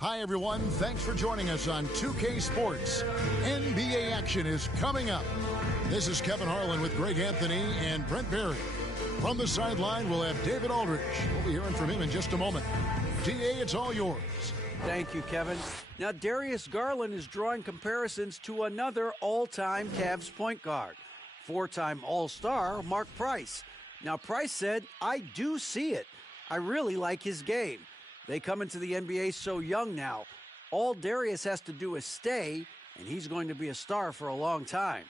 Hi, everyone. Thanks for joining us on 2K Sports. NBA action is coming up. This is Kevin Harlan with Greg Anthony and Brent Berry. From the sideline, we'll have David Aldridge. We'll be hearing from him in just a moment. DA, it's all yours. Thank you, Kevin. Now, Darius Garland is drawing comparisons to another all-time Cavs point guard, four-time All-Star Mark Price. Now, Price said, "I do see it. I really like his game. They come into the NBA so young now. All Darius has to do is stay, and he's going to be a star for a long time."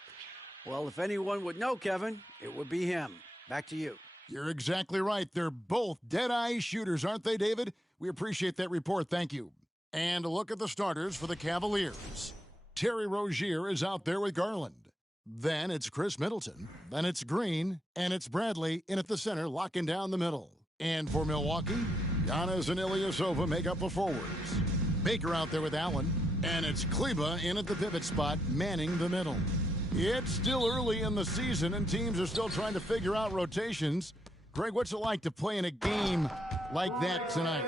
Well, if anyone would know, Kevin, it would be him. Back to you. You're exactly right. They're both dead-eye shooters, aren't they, David? We appreciate that report. Thank you. And a look at the starters for the Cavaliers. Terry Rozier is out there with Garland. Then it's Chris Middleton. Then it's Green. And it's Bradley in at the center, locking down the middle. And for Milwaukee, Giannis and Ilyasova make up the forwards. Baker out there with Allen. And it's Kleba in at the pivot spot, manning the middle. It's still early in the season, and teams are still trying to figure out rotations. Greg, what's it like to play in a game like that tonight?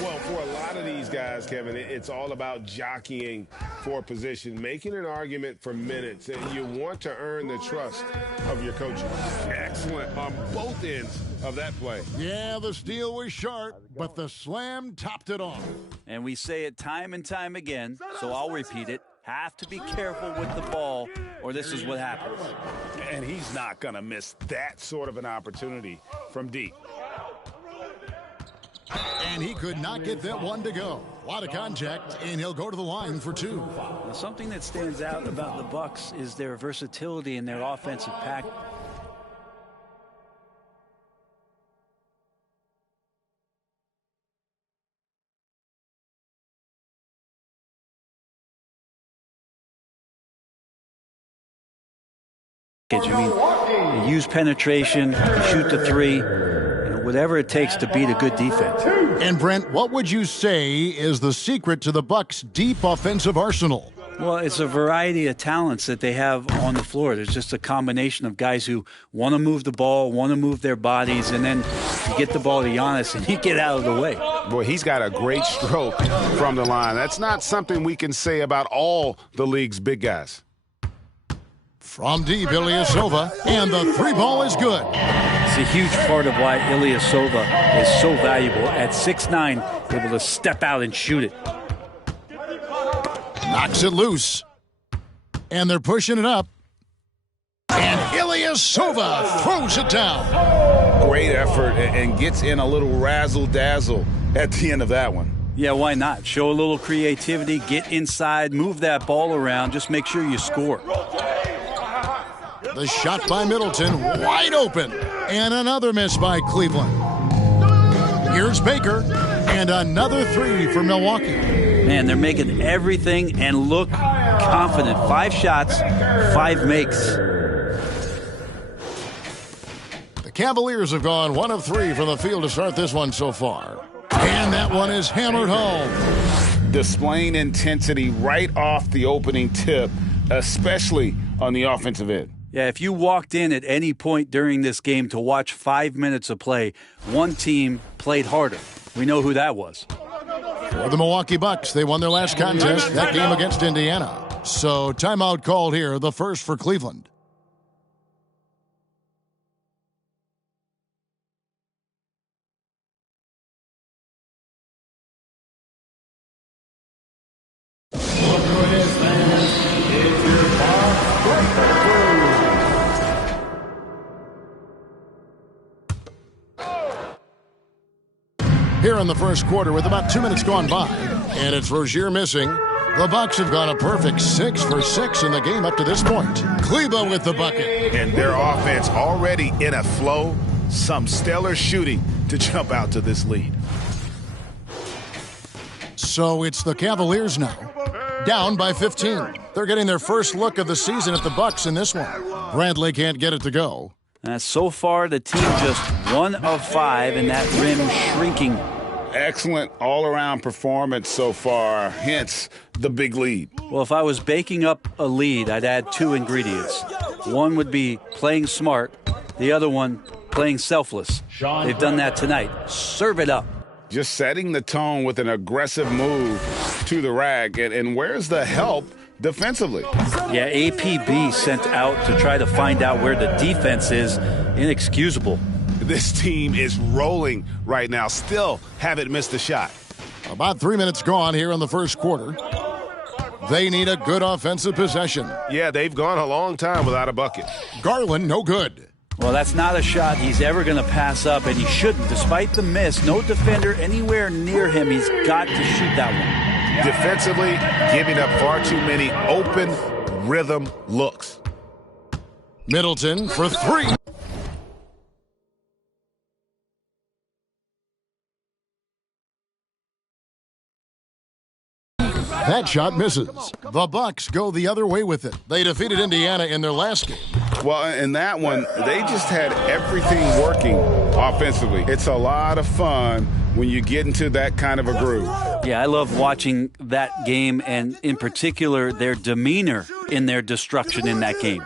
Well, for a lot of these guys, Kevin, it's all about jockeying for position, making an argument for minutes, and you want to earn the trust of your coaches. Excellent on both ends of that play. Yeah, the steal was sharp, but the slam topped it off. And we say it time and time again, so I'll repeat it. Have to be careful with the ball, or this is what happens. And he's not going to miss that sort of an opportunity from deep. And he could not get that one to go. A lot of contact, and he'll go to the line for two. Now, something that stands out about the Bucks is their versatility in their offensive pack. I mean, use penetration, shoot the three, whatever it takes to beat a good defense. And Brent, what would you say is the secret to the Bucks' deep offensive arsenal? Well, it's a variety of talents that they have on the floor. There's just a combination of guys who want to move the ball, want to move their bodies, and then you get the ball to Giannis and you get out of the way. Boy, he's got a great stroke from the line. That's not something we can say about all the league's big guys. From deep, Ilyasova, and the three ball is good. It's a huge part of why Ilyasova is so valuable. At 6'9", able to step out and shoot it. Knocks it loose. And they're pushing it up. And Ilyasova throws it down. Great effort and gets in a little razzle-dazzle at the end of that one. Yeah, why not? Show a little creativity, get inside, move that ball around, just make sure you score. The shot by Middleton, wide open. And another miss by Cleveland. Here's Baker, and another three for Milwaukee. Man, they're making everything and look confident. 5 shots, 5 makes. The Cavaliers have gone 1 of 3 from the field to start this one so far. And that one is hammered home. Displaying intensity right off the opening tip, especially on the offensive end. Yeah, if you walked in at any point during this game to watch 5 minutes of play, one team played harder. We know who that was. For the Milwaukee Bucks, they won their last contest, that game against Indiana. So timeout called here, the first for Cleveland. Here in the first quarter with about 2 minutes gone by, and it's Rozier missing. The Bucks have gone a perfect 6 for 6 in the game up to this point. Kleba with the bucket. And their offense already in a flow. Some stellar shooting to jump out to this lead. So it's the Cavaliers now, down by 15. They're getting their first look of the season at the Bucks in this one. Bradley can't get it to go. So far, the team just 1 of 5, and that rim shrinking. Excellent all-around performance so far, hence the big lead. Well, if I was baking up a lead, I'd add 2 ingredients. One would be playing smart. The other one, playing selfless. They've done that tonight. Serve it up. Just setting the tone with an aggressive move to the rack. And where's the help defensively? Yeah, APB sent out to try to find out where the defense is. Inexcusable. This team is rolling right now. Still haven't missed a shot. About 3 minutes gone here in the first quarter. They need a good offensive possession. Yeah, they've gone a long time without a bucket. Garland, no good. Well, that's not a shot he's ever going to pass up, and he shouldn't. Despite the miss, no defender anywhere near him. He's got to shoot that one. Defensively, giving up far too many open rhythm looks. Middleton for three. That shot misses. The Bucks go the other way with it. They defeated Indiana in their last game. Well, in that one, they just had everything working offensively. It's a lot of fun when you get into that kind of a groove. Yeah, I love watching that game, and in particular, their demeanor in their destruction in that game.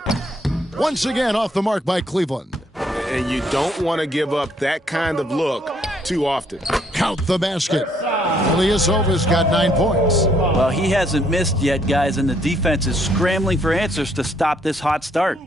Once again, off the mark by Cleveland. And you don't want to give up that kind of look too often. Count the basket. Ilyasova's got 9 points. Well, he hasn't missed yet, guys, and the defense is scrambling for answers to stop this hot start.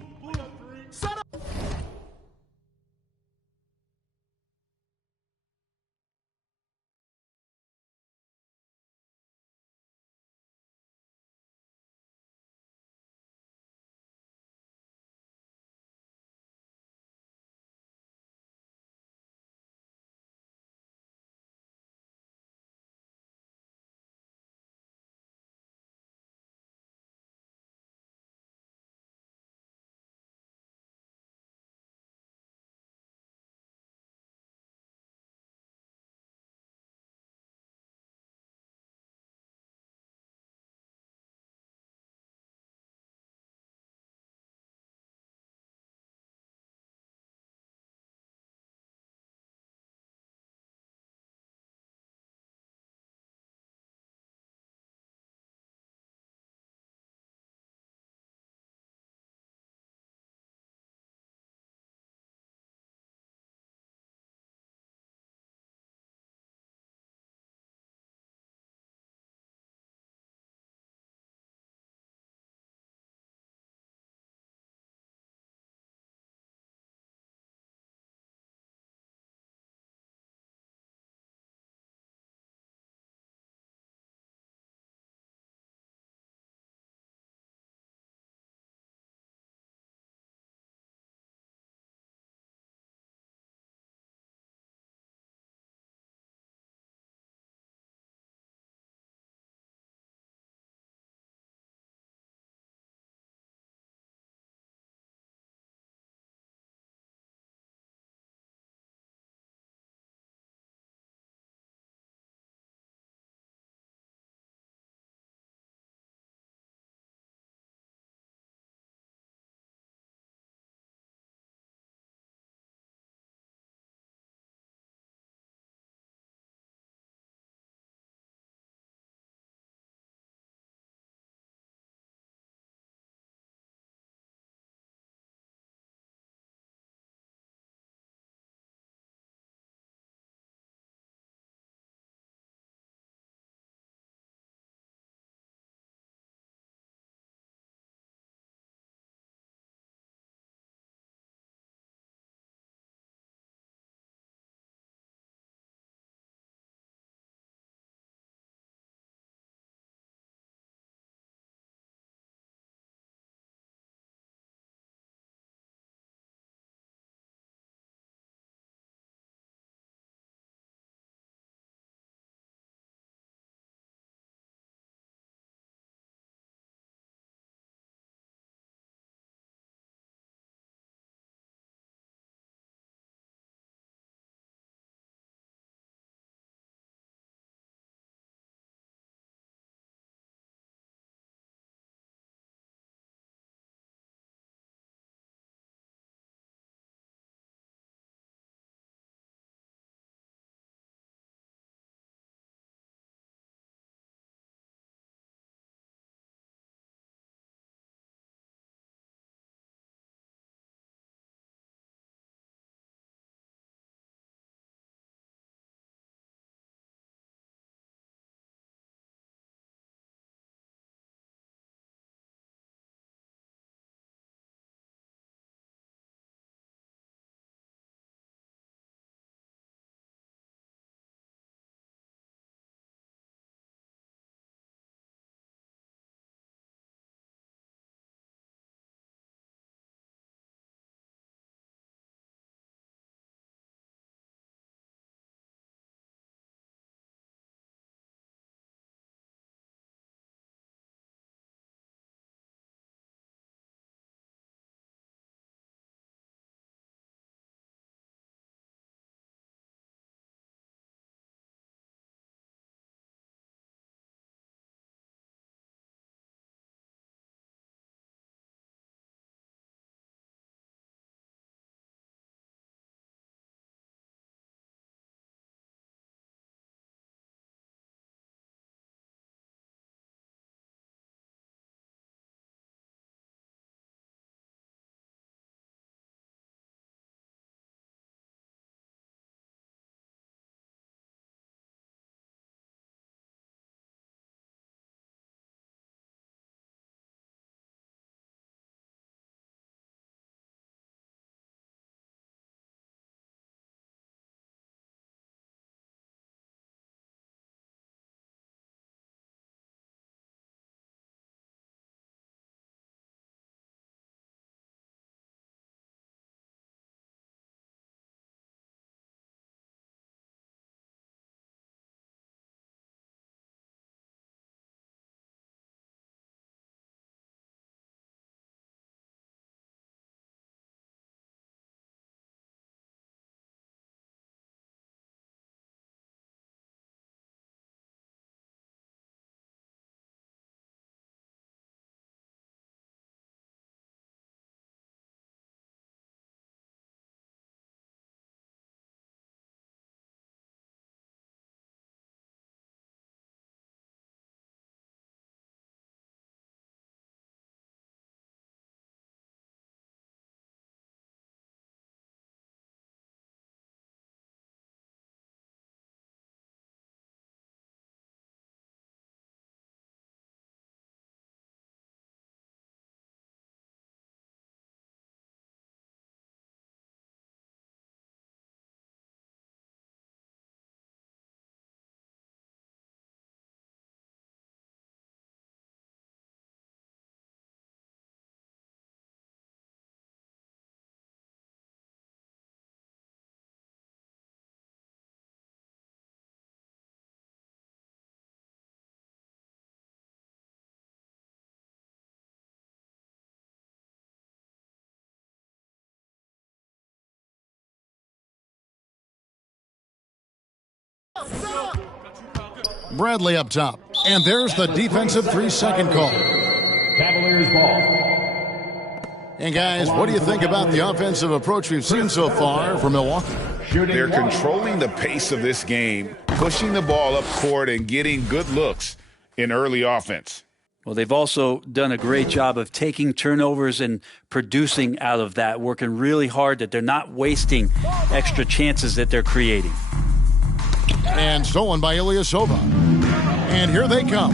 Bradley up top. And there's the defensive 3-second call. Cavaliers ball. And guys, what do you think about the offensive approach we've seen so far from Milwaukee? They're controlling the pace of this game, pushing the ball up court and getting good looks in early offense. Well, they've also done a great job of taking turnovers and producing out of that, working really hard that they're not wasting extra chances that they're creating. And stolen by Ilyasova. And here they come.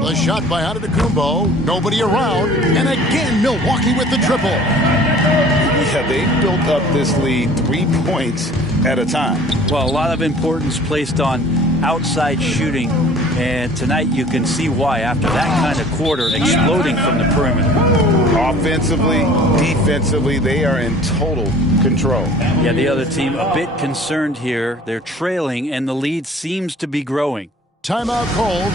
The shot by Antetokounmpo. Nobody around. And again, Milwaukee with the triple. Yeah, they built up this lead 3 points at a time. Well, a lot of importance placed on outside shooting. And tonight you can see why after that kind of quarter exploding from the perimeter. Offensively, defensively, they are in total control. Yeah, the other team a bit concerned here. They're trailing and the lead seems to be growing. Timeout called.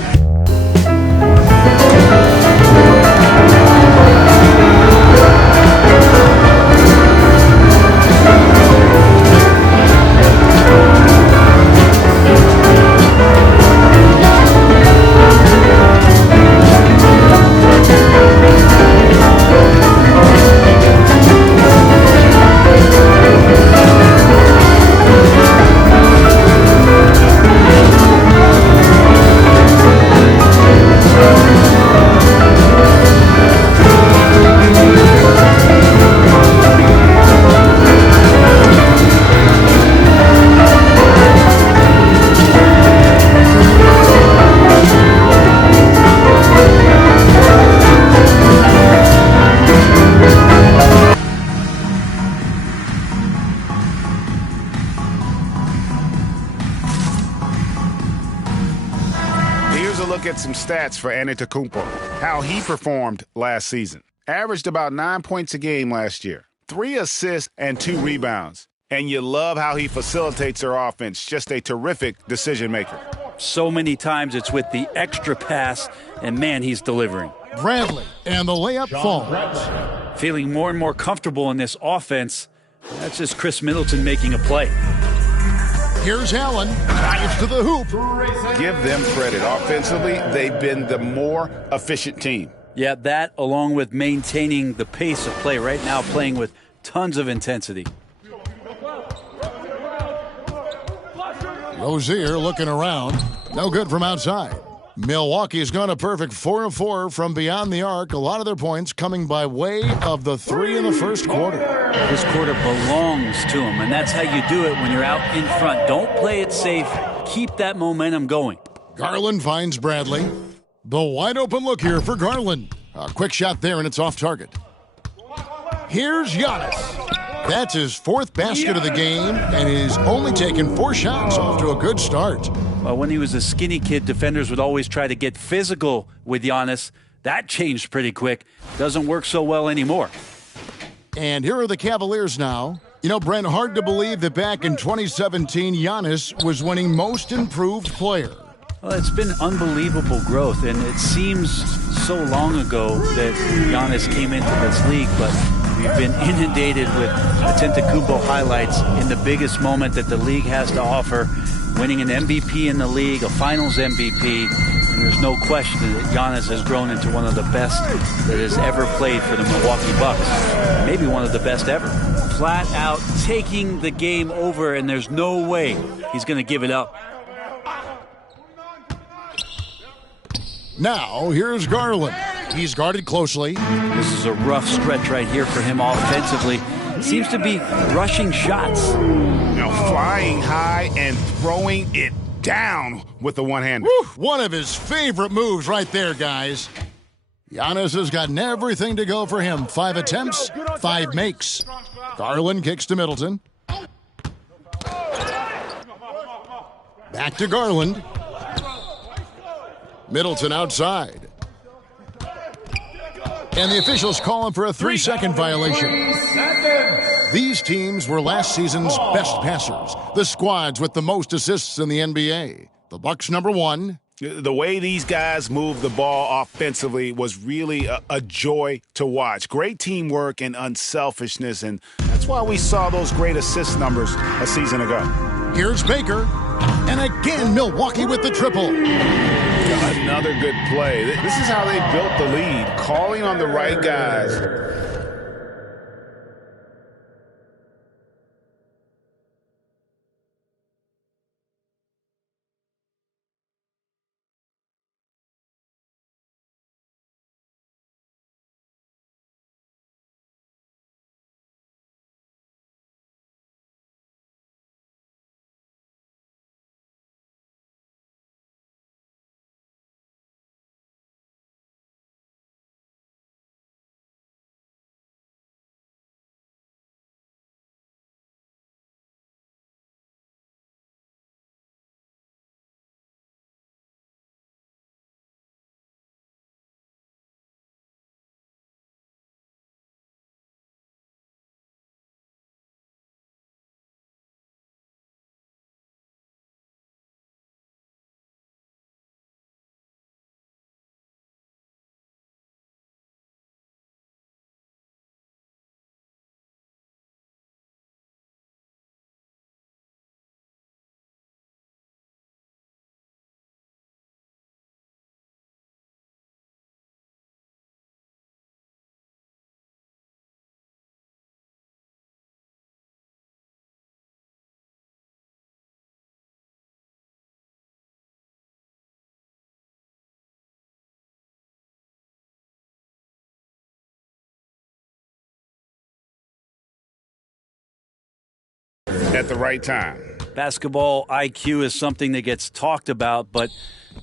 At some stats for Antetokounmpo, how he performed last season. Averaged about 9 points a game last year, 3 assists and 2 rebounds. And you love how he facilitates their offense. Just a terrific decision maker. So many times it's with the extra pass, and man, he's delivering. Bradley, and the layup falls. Feeling more and more comfortable in this offense. That's just Chris Middleton making a play. Here's Allen, dives to the hoop. Give them credit. Offensively, they've been the more efficient team. Yeah, that along with maintaining the pace of play right now, playing with tons of intensity. Rozier looking around. No good from outside. Milwaukee has gone a perfect 4 of 4 from beyond the arc. A lot of their points coming by way of the 3 in the first quarter. This quarter belongs to them, and that's how you do it when you're out in front. Don't play it safe. Keep that momentum going. Garland finds Bradley. The wide open look here for Garland. A quick shot there, and it's off target. Here's Giannis. That's his 4th basket of the game, and he's only taken 4 shots. Off to a good start. Well, when he was a skinny kid, defenders would always try to get physical with Giannis. That changed pretty quick. Doesn't work so well anymore. And here are the Cavaliers now. You know, Brent, hard to believe that back in 2017, Giannis was winning Most Improved Player. Well, it's been unbelievable growth, and it seems so long ago that Giannis came into this league, but we've been inundated with Antetokounmpo highlights in the biggest moment that the league has to offer, winning an MVP in the league, a Finals MVP, and there's no question that Giannis has grown into one of the best that has ever played for the Milwaukee Bucks, maybe one of the best ever. Flat out taking the game over, and there's no way he's going to give it up. Now, here's Garland. He's guarded closely. This is a rough stretch right here for him offensively. Seems to be rushing shots. Now flying high and throwing it down with the one-hander. One of his favorite moves right there, guys. Giannis has gotten everything to go for him. 5 attempts, 5 makes. Garland kicks to Middleton. Back to Garland. Middleton outside. And the officials call him for a 3-second violation. These teams were last season's best passers, the squads with the most assists in the NBA. The Bucks #1. The way these guys move the ball offensively was really a joy to watch. Great teamwork and unselfishness, and that's why we saw those great assist numbers a season ago. Here's Baker. And again, Milwaukee with the triple. Another good play. This is how they built the lead, calling on the right guys. At the right time. Basketball IQ is something that gets talked about, but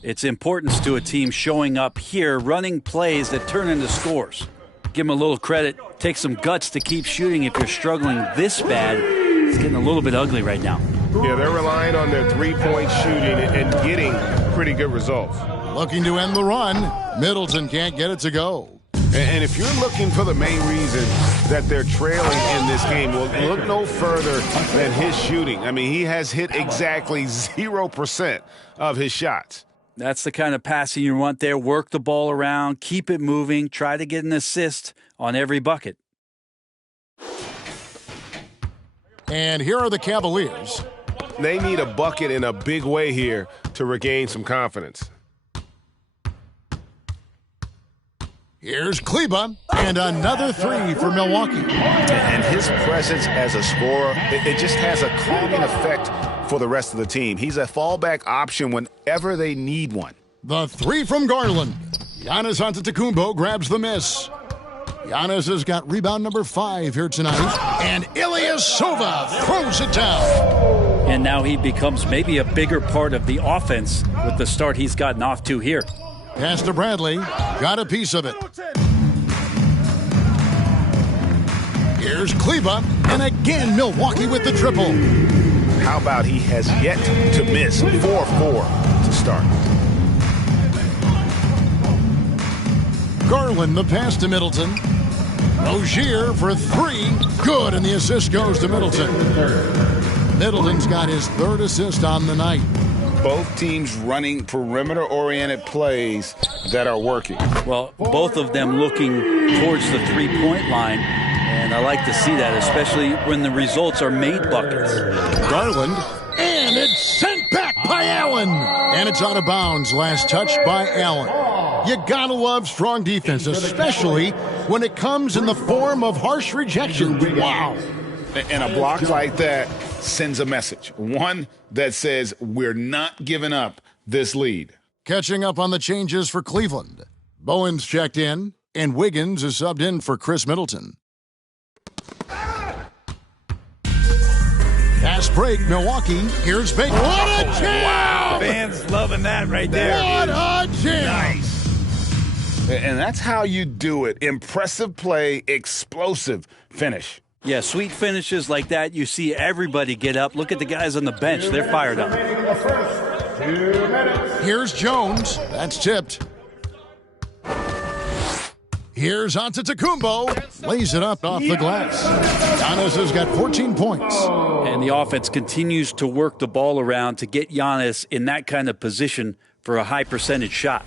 its importance to a team showing up here, running plays that turn into scores. Give them a little credit. Take some guts to keep shooting if you're struggling this bad. It's getting a little bit ugly right now. Yeah, they're relying on their three-point shooting and getting pretty good results. Looking to end the run. Middleton can't get it to go. And if you're looking for the main reason that they're trailing in this game, well, look no further than his shooting. I mean, he has hit exactly 0% of his shots. That's the kind of passing you want there. Work the ball around, keep it moving, try to get an assist on every bucket. And here are the Cavaliers. They need a bucket in a big way here to regain some confidence. Here's Kleba, and another three for Milwaukee. And his presence as a scorer, it just has a calming effect for the rest of the team. He's a fallback option whenever they need one. The three from Garland. Giannis Antetokounmpo grabs the miss. Giannis has got rebound number 5 here tonight. And Ilyasova throws it down. And now he becomes maybe a bigger part of the offense with the start he's gotten off to here. Pass to Bradley. Got a piece of it. Here's Kleba. And again, Milwaukee with the triple. How about he has yet to miss 4-4 to start. Garland, the pass to Middleton. Rozier for 3. Good, and the assist goes to Middleton. Middleton's got his 3rd assist on the night. Both teams running perimeter-oriented plays that are working. Well, both of them looking towards the three-point line, and I like to see that, especially when the results are made buckets. Garland, and it's sent back by Allen. And it's out of bounds. Last touch by Allen. You gotta love strong defense, especially when it comes in the form of harsh rejection. Wow. And a block like that sends a message. One that says we're not giving up this lead. Catching up on the changes for Cleveland. Bowen's checked in, and Wiggins is subbed in for Chris Middleton. Fast break, Milwaukee. Here's Baker. What a jam! Wow. Fans loving that right there. What a jam! Nice. And that's how you do it. Impressive play, explosive finish. Yeah, sweet finishes like that, you see everybody get up. Look at the guys on the bench. They're fired up. Here's Jones. That's tipped. Here's Antetokounmpo. Lays it up off the glass. Giannis has got 14 points. And the offense continues to work the ball around to get Giannis in that kind of position for a high percentage shot.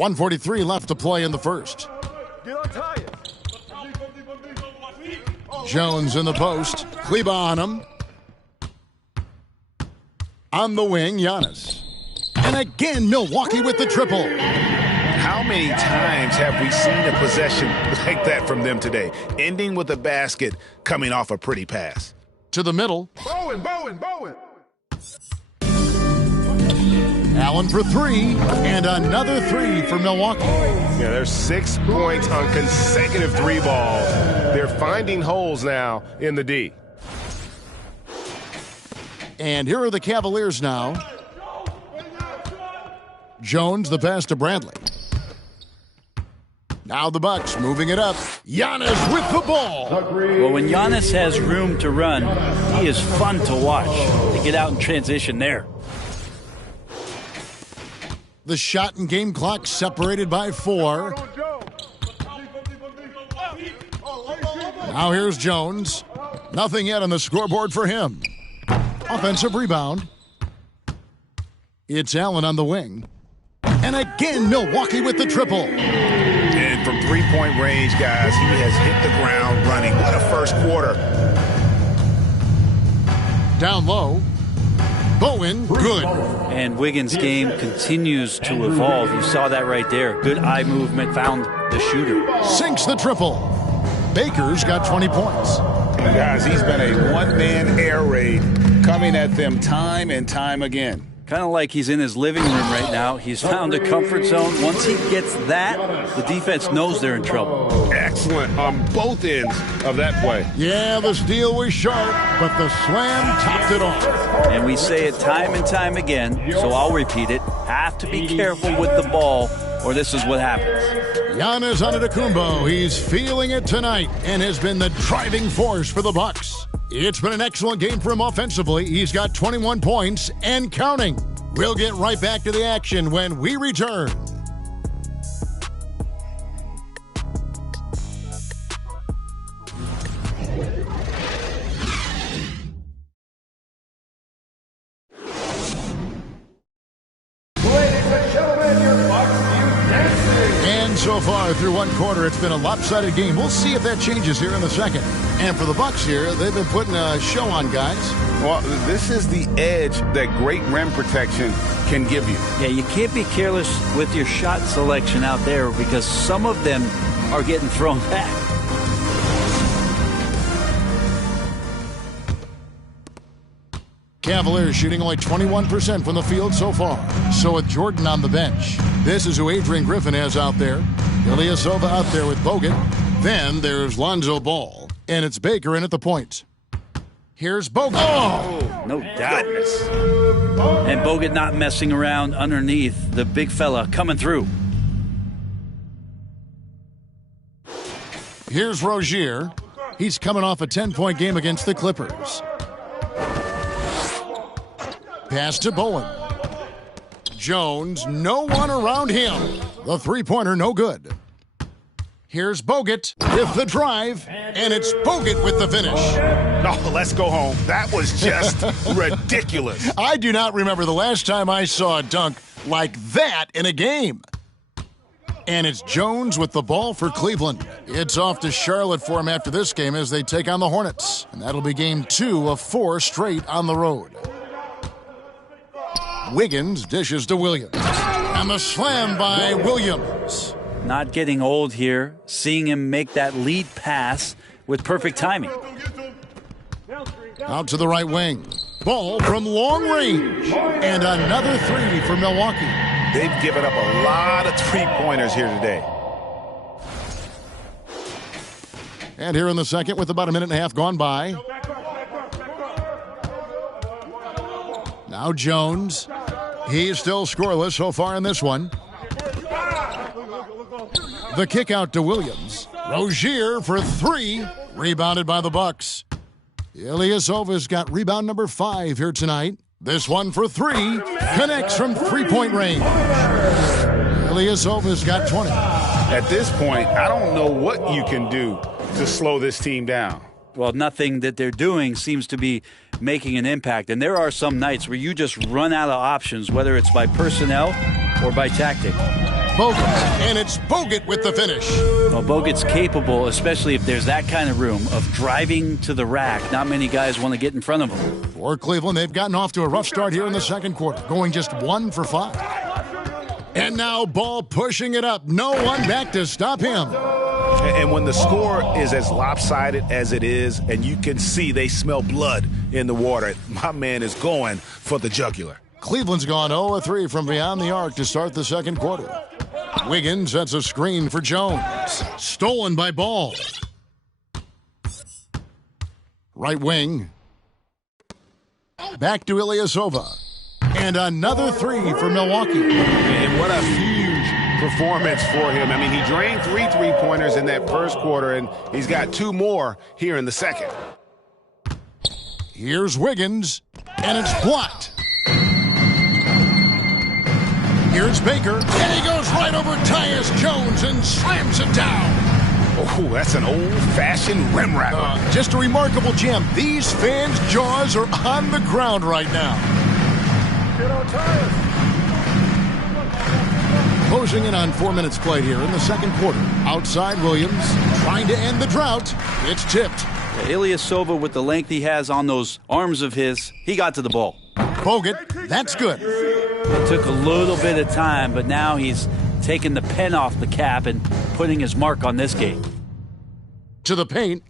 1:43 left to play in the first. Jones in the post. Kleba on him. On the wing, Giannis. And again, Milwaukee with the triple. How many times have we seen a possession like that from them today, ending with a basket coming off a pretty pass? To the middle. Bowen. Allen for three, and another three for Milwaukee. Yeah, there's 6 points on consecutive three balls. They're finding holes now in the D. And here are the Cavaliers now. Jones, the pass to Bradley. Now the Bucks moving it up. Giannis with the ball. Well, when Giannis has room to run, he is fun to watch. To get out in transition there. The shot and game clock separated by 4. Now here's Jones. Nothing yet on the scoreboard for him. Offensive rebound. It's Allen on the wing. And again, Milwaukee with the triple. And from three-point range, guys, he has hit the ground running. What a first quarter. Down low. Bowen, good. And Wiggins' game continues to evolve. You saw that right there. Good eye movement, found the shooter. Sinks the triple. Baker's got 20 points. Guys, he's been a one-man air raid coming at them time and time again. Kind of like he's in his living room right now. He's found a comfort zone. Once he gets that, the defense knows they're in trouble. Excellent on both ends of that play. Yeah, the steal was sharp, but the slam topped it off. And we say it time and time again, so I'll repeat it. Have to be careful with the ball, or this is what happens. Giannis Antetokounmpo, he's feeling it tonight and has been the driving force for the Bucks. It's been an excellent game for him offensively. He's got 21 points and counting. We'll get right back to the action when we return. So far through one quarter, it's been a lopsided game. We'll see if that changes here in the second. And for the Bucks here, they've been putting a show on, guys. Well, this is the edge that great rim protection can give you. Yeah, you can't be careless with your shot selection out there because some of them are getting thrown back. Cavaliers shooting only 21% from the field so far. So with Jordan on the bench, this is who Adrian Griffin has out there. Ilyasova out there with Bogut. Then there's Lonzo Ball. And it's Baker in at the point. Here's Bogut. Oh! No doubt. And Bogut not messing around underneath. The big fella coming through. Here's Rozier. He's coming off a 10-point game against the Clippers. Pass to Bowen. Jones, no one around him. The three-pointer, no good. Here's Bogut with the drive, and it's Bogut with the finish. Oh, let's go home. That was just ridiculous. I do not remember the last time I saw a dunk like that in a game. And it's Jones with the ball for Cleveland. It's off to Charlotte for him after this game as they take on the Hornets. And that'll be game 2 of 4 straight on the road. Wiggins dishes to Williams. And the slam by Williams. Not getting old here. Seeing him make that lead pass with perfect timing. Out to the right wing. Ball from long range. And another three for Milwaukee. They've given up a lot of three-pointers here today. And here in the second with about a minute and a half gone by. Now Jones. He's still scoreless so far in this one. The kick out to Williams. Rozier for 3. Rebounded by the Bucks. Ilyasova's got rebound number 5 here tonight. This one for 3. Connects from three-point range. Ilyasova's got 20. At this point, I don't know what you can do to slow this team down. Well, nothing that they're doing seems to be making an impact. And there are some nights where you just run out of options, whether it's by personnel or by tactic. Bogut, and it's Bogut with the finish. Well, Bogut's capable, especially if there's that kind of room, of driving to the rack. Not many guys want to get in front of him. For Cleveland, they've gotten off to a rough start here in the second quarter, going just 1 for 5. And now Ball pushing it up. No one back to stop him. And when the score is as lopsided as it is, and you can see they smell blood in the water, my man is going for the jugular. Cleveland's gone 0-3 from beyond the arc to start the second quarter. Wiggins sets a screen for Jones. Stolen by Ball. Right wing. Back to Ilyasova. And another 3 for Milwaukee. And what a huge performance for him. I mean, he drained 3 3-pointers in that first quarter, and he's got 2 more here in the second. Here's Wiggins, and it's blocked. Here's Baker, and he goes right over Tyus Jones and slams it down. Oh, that's an old-fashioned rim wrapper. Just a remarkable jam. These fans' jaws are on the ground right now. Closing in on 4 minutes played here in the second quarter. Outside Williams, trying to end the drought. It's tipped. Ilyasova, with the length he has on those arms of his, he got to the ball. Bogut, that's good. It took a little bit of time, but now he's taking the pen off the cap and putting his mark on this game. To the paint.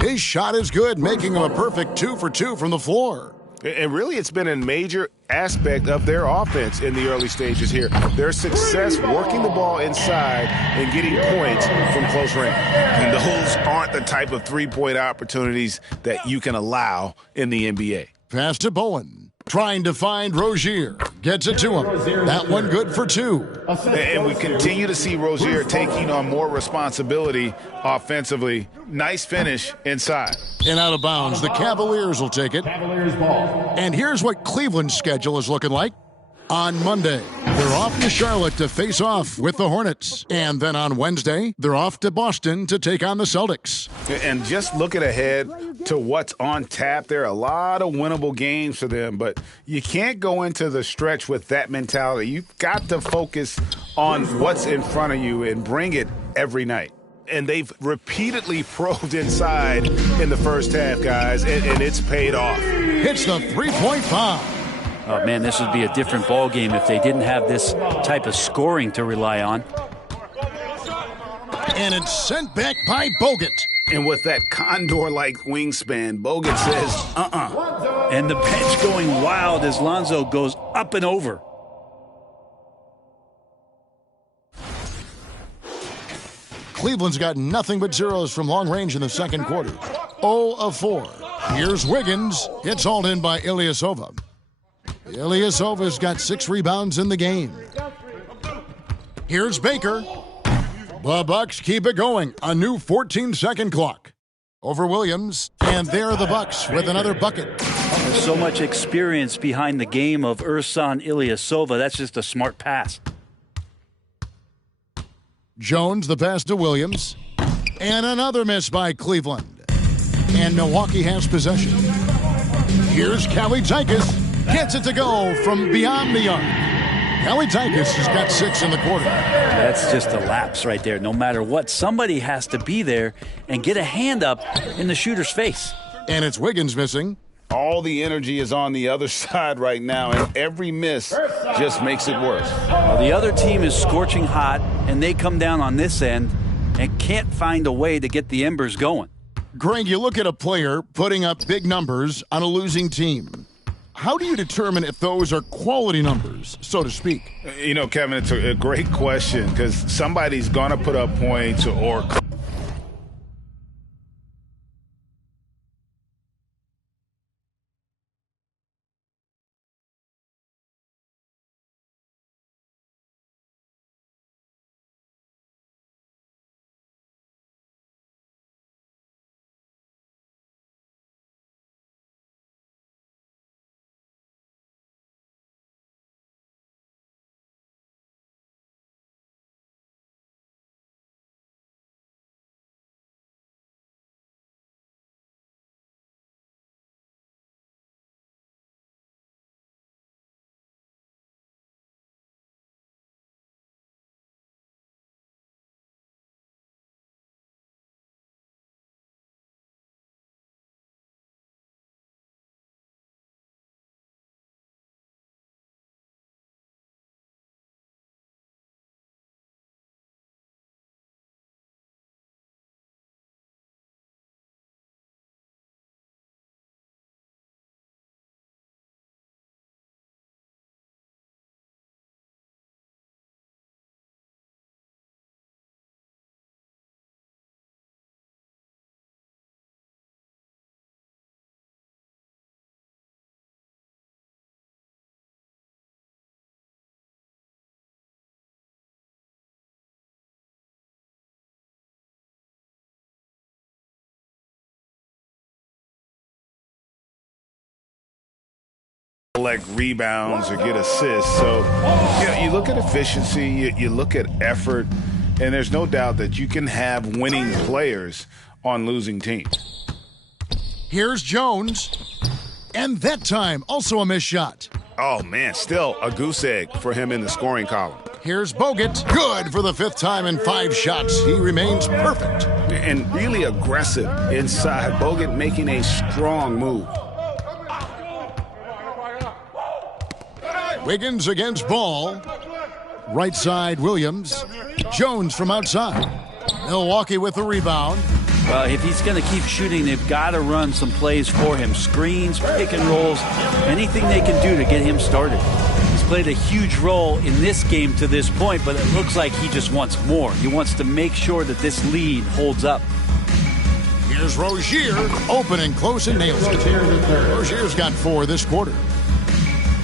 His shot is good, making him a perfect 2 for 2 from the floor. And really, it's been a major aspect of their offense in the early stages here. Their success working the ball inside and getting points from close range. And those aren't the type of three-point opportunities that you can allow in the NBA. Pass to Bowen. Trying to find Rozier. Gets it to him. That one good for 2. And we continue to see Rozier taking on more responsibility offensively. Nice finish inside. And out of bounds. The Cavaliers will take it. Cavaliers ball. And here's what Cleveland's schedule is looking like. On Monday, they're off to Charlotte to face off with the Hornets. And then on Wednesday, they're off to Boston to take on the Celtics. And just looking ahead to what's on tap, there are a lot of winnable games for them, but you can't go into the stretch with that mentality. You've got to focus on what's in front of you and bring it every night. And they've repeatedly probed inside in the first half, guys, and it's paid off. Hits the three-point foul. Oh, man, this would be a different ball game if they didn't have this type of scoring to rely on. And it's sent back by Bogut. And with that condor-like wingspan, Bogut says, And the bench going wild as Lonzo goes up and over. Cleveland's got nothing but zeros from long range in the second quarter. 0 of 4. Here's Wiggins. It's hauled in by Ilyasova. Ilyasova's got 6 rebounds in the game. Here's Baker. The Bucks keep it going. A new 14-second clock. Over Williams. And there are the Bucks with another bucket. There's so much experience behind the game of Ersan Ilyasova. That's just a smart pass. Jones, the pass to Williams. And another miss by Cleveland. And Milwaukee has possession. Here's Cavaliers. Gets it to go from beyond the arc. Cavaliers has got 6 in the quarter. That's just a lapse right there. No matter what, somebody has to be there and get a hand up in the shooter's face. And it's Wiggins missing. all the energy is on the other side right now, and every miss just makes it worse. Well, the other team is scorching hot, and they come down on this end and can't find a way to get the embers going. Greg, you look at a player putting up big numbers on a losing team. How do you determine if those are quality numbers, so to speak? You know, Kevin, it's a great question because somebody's going to put up points or collect rebounds or get assists. So you look at efficiency, you look at effort, and there's no doubt that you can have winning players on losing teams. Here's Jones. And that time, also a missed shot. Oh, man, still a goose egg for him in the scoring column. Here's Bogut. Good for the 5th time in 5 shots. He remains perfect. And really aggressive inside. Bogut making a strong move. Wiggins against Ball. Right side, Williams. Jones from outside. Milwaukee with the rebound. Well, if he's going to keep shooting, they've got to run some plays for him. Screens, pick and rolls, anything they can do to get him started. He's played a huge role in this game to this point, but it looks like he just wants more. He wants to make sure that this lead holds up. Here's Rozier, open and close and nails it. Rozier's got 4 this quarter.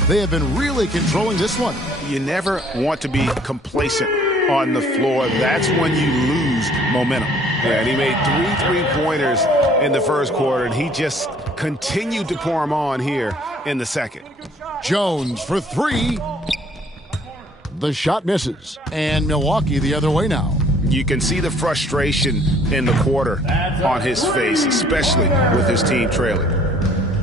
They have been really controlling this one. You never want to be complacent on the floor. That's when you lose momentum. And he made 3 3-pointers in the first quarter, and he just continued to pour them on here in the second. Jones for 3. The shot misses. And Milwaukee the other way now. You can see the frustration in the quarter on his face, especially with his team trailing.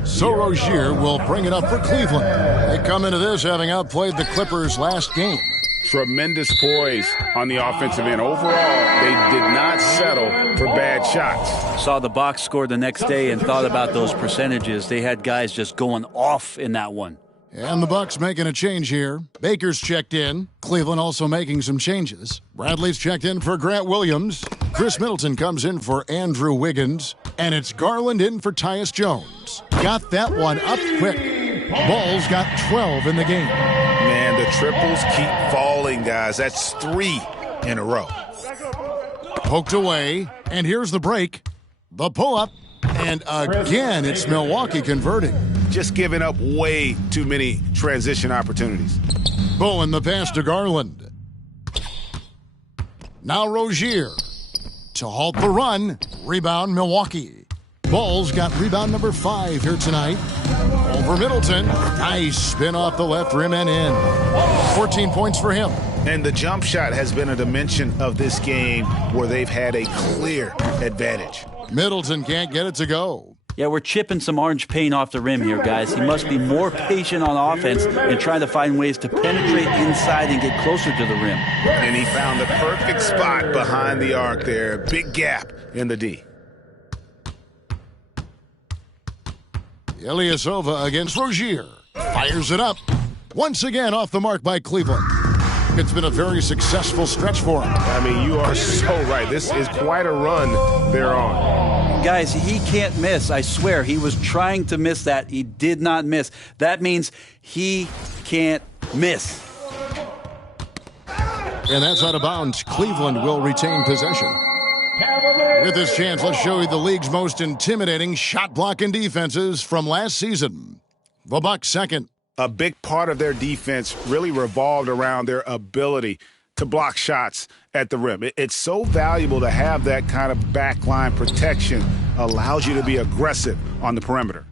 So Rozier will bring it up for Cleveland. They come into this having outplayed the Clippers last game. Tremendous poise on the offensive end. Overall, they did not settle for bad shots. Saw the box score the next day and thought about those percentages. They had guys just going off in that one. And the Bucks making a change here. Baker's checked in. Cleveland also making some changes. Bradley's checked in for Grant Williams. Chris Middleton comes in for Andrew Wiggins. And it's Garland in for Tyus Jones. Got that one up quick. Ball's got 12 in the game. Man, the triples keep falling, guys. That's 3 in a row. Poked away. And here's the break. The pull-up. And again, it's Milwaukee converting. Just giving up way too many transition opportunities. Bowen the pass to Garland. Now Rozier. To halt the run. Rebound Milwaukee. Ball's got rebound number 5 here tonight. Over Middleton. Nice spin off the left rim and in. 14 points for him. And the jump shot has been a dimension of this game where they've had a clear advantage. Middleton can't get it to go. Yeah, we're chipping some orange paint off the rim here, guys. He must be more patient on offense and trying to find ways to penetrate inside and get closer to the rim. And he found the perfect spot behind the arc there. Big gap in the D. Ilyasova against Rozier. Fires it up. Once again off the mark by Cleveland. It's been a very successful stretch for him. I mean, you are so right. This is quite a run they're on. Guys, he can't miss. I swear, he was trying to miss that. He did not miss. That means he can't miss. And that's out of bounds. Cleveland will retain possession. With this chance, let's show you the league's most intimidating shot blocking defenses from last season. The Bucks second. A big part of their defense really revolved around their ability to block shots at the rim. It's so valuable to have that kind of backline protection. Allows you to be aggressive on the perimeter.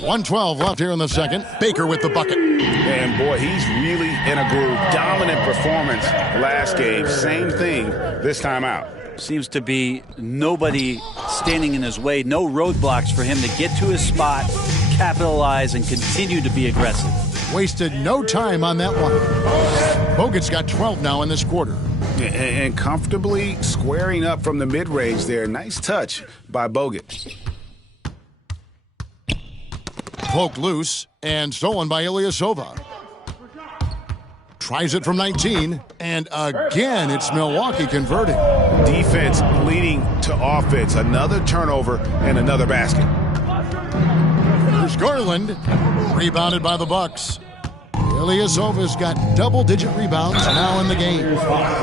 1:12 left here in the second. Baker with the bucket. And boy, he's really in a groove. Dominant performance last game. Same thing this time out. Seems to be nobody standing in his way. No roadblocks for him to get to his spot, capitalize, and continue to be aggressive. Wasted no time on that one. Bogut's got 12 now in this quarter. And comfortably squaring up from the mid-range there. Nice touch by Bogut. Poked loose and stolen by Ilyasova. Tries it from 19, and again, it's Milwaukee converting. Defense leading to offense. Another turnover and another basket. Here's Garland, rebounded by the Bucks. Ilyasova's got double-digit rebounds now in the game.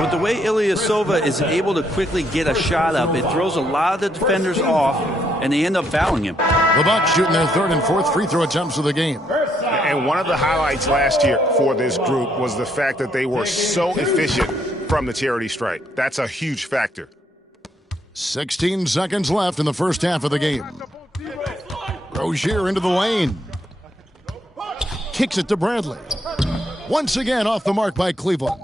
With the way Ilyasova is able to quickly get a shot up, it throws a lot of the defenders off, and they end up fouling him. The Bucks shooting their 3rd and 4th free throw attempts of the game. And one of the highlights last year for this group was the fact that they were so efficient from the charity stripe. That's a huge factor. 16 seconds left in the first half of the game. Rozier into the lane. Kicks it to Bradley. Once again off the mark by Cleveland.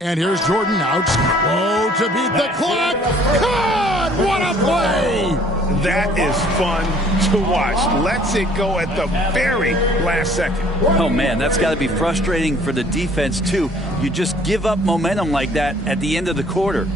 And here's Jordan out. Whoa, to beat the clock. God, what a play! That is fun to watch. Lets it go at the very last second. Oh, man, that's got to be frustrating for the defense, too. You just give up momentum like that at the end of the quarter.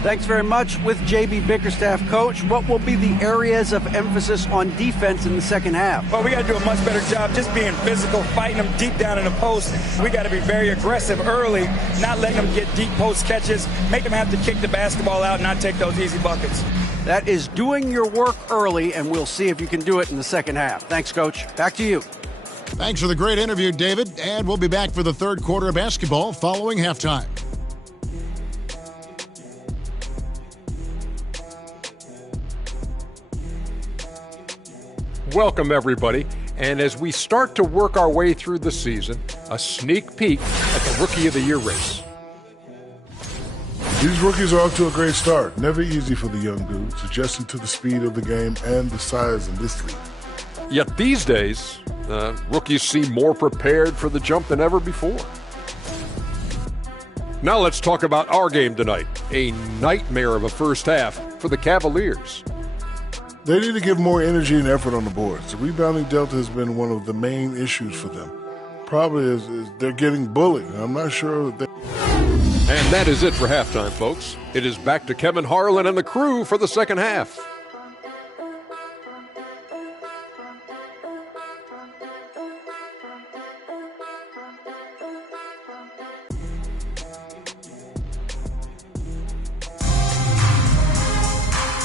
Thanks very much. With J.B. Bickerstaff, Coach, what will be the areas of emphasis on defense in the second half? Well, we got to do a much better job just being physical, fighting them deep down in the post. We got to be very aggressive early, not letting them get deep post catches, make them have to kick the basketball out, not take those easy buckets. That is doing your work early, and we'll see if you can do it in the second half. Thanks, Coach. Back to you. Thanks for the great interview, David. And we'll be back for the third quarter of basketball following halftime. Welcome, everybody. And as we start to work our way through the season, a sneak peek at the Rookie of the Year race. These rookies are off to a great start. Never easy for the young dudes, adjusting to the speed of the game and the size in this league. Yet these days, rookies seem more prepared for the jump than ever before. Now let's talk about our game tonight. A nightmare of a first half for the Cavaliers. They need to give more energy and effort on the boards. The rebounding delta has been one of the main issues for them. Probably is they're getting bullied. I'm not sure that And that is it for halftime, folks. It is back to Kevin Harlan and the crew for the second half.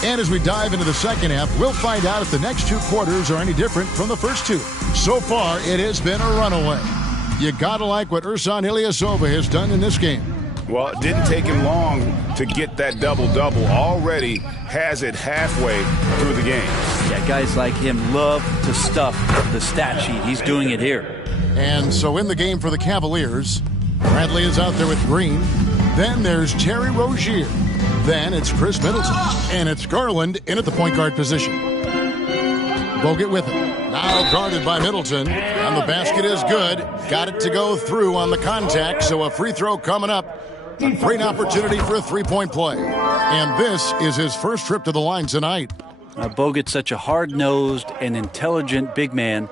And as we dive into the second half, we'll find out if the next two quarters are any different from the first two. So far, it has been a runaway. You gotta like what Ersan Ilyasova has done in this game. Well, it didn't take him long to get that double-double. Already has it halfway through the game. Yeah, guys like him love to stuff the stat sheet. He's doing it here. And so in the game for the Cavaliers, Bradley is out there with Green. Then there's Terry Rozier. Then it's Chris Middleton. And it's Garland in at the point guard position. Bogut with it. Now guarded by Middleton. And the basket is good. Got it to go through on the contact. So a free throw coming up. A great opportunity for a three-point play. And this is his first trip to the line tonight. Bogut's such a hard-nosed and intelligent big man.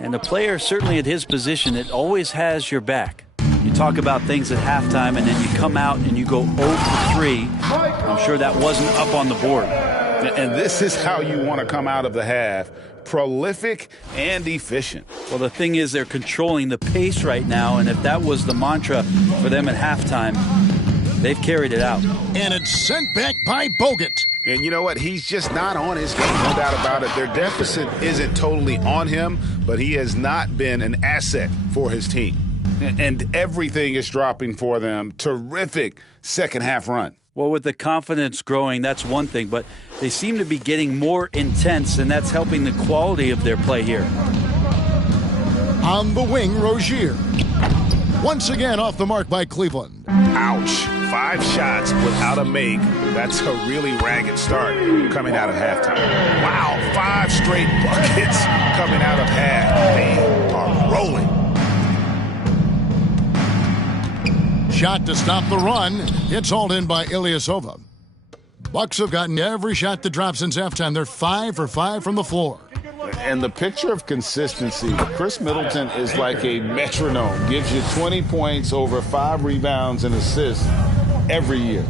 And a player certainly at his position that always has your back. You talk about things at halftime, and then you come out and you go 0 for 3. I'm sure that wasn't up on the board. And this is how you want to come out of the half. Prolific and efficient. Well, the thing is they're controlling the pace right now, and if that was the mantra for them at halftime, they've carried it out. And it's sent back by Bogut. And you know what? He's just not on his game, no doubt about it. Their deficit isn't totally on him, but he has not been an asset for his team. And everything is dropping for them. Terrific second half run. Well, with the confidence growing, that's one thing, but they seem to be getting more intense, and that's helping the quality of their play here. On the wing, Rozier. Once again off the mark by Cleveland. Ouch. 5 shots without a make. That's a really ragged start coming out of halftime. Wow, 5 straight buckets coming out of half. They are rolling. Shot to stop the run. It's hauled in by Ilyasova. Bucks have gotten every shot that dropped since halftime. They're 5 for 5 from the floor. And the picture of consistency, Chris Middleton is like a metronome. Gives you 20 points, over 5 rebounds and assists every year.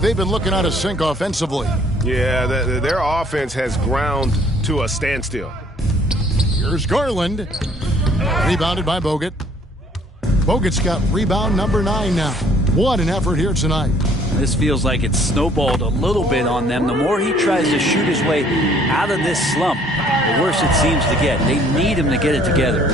They've been looking out of sync offensively. Yeah, their offense has ground to a standstill. Here's Garland. Rebounded by Bogut. Bogut's got rebound number 9 now. What an effort here tonight. This feels like it's snowballed a little bit on them. The more he tries to shoot his way out of this slump, the worse it seems to get. They need him to get it together.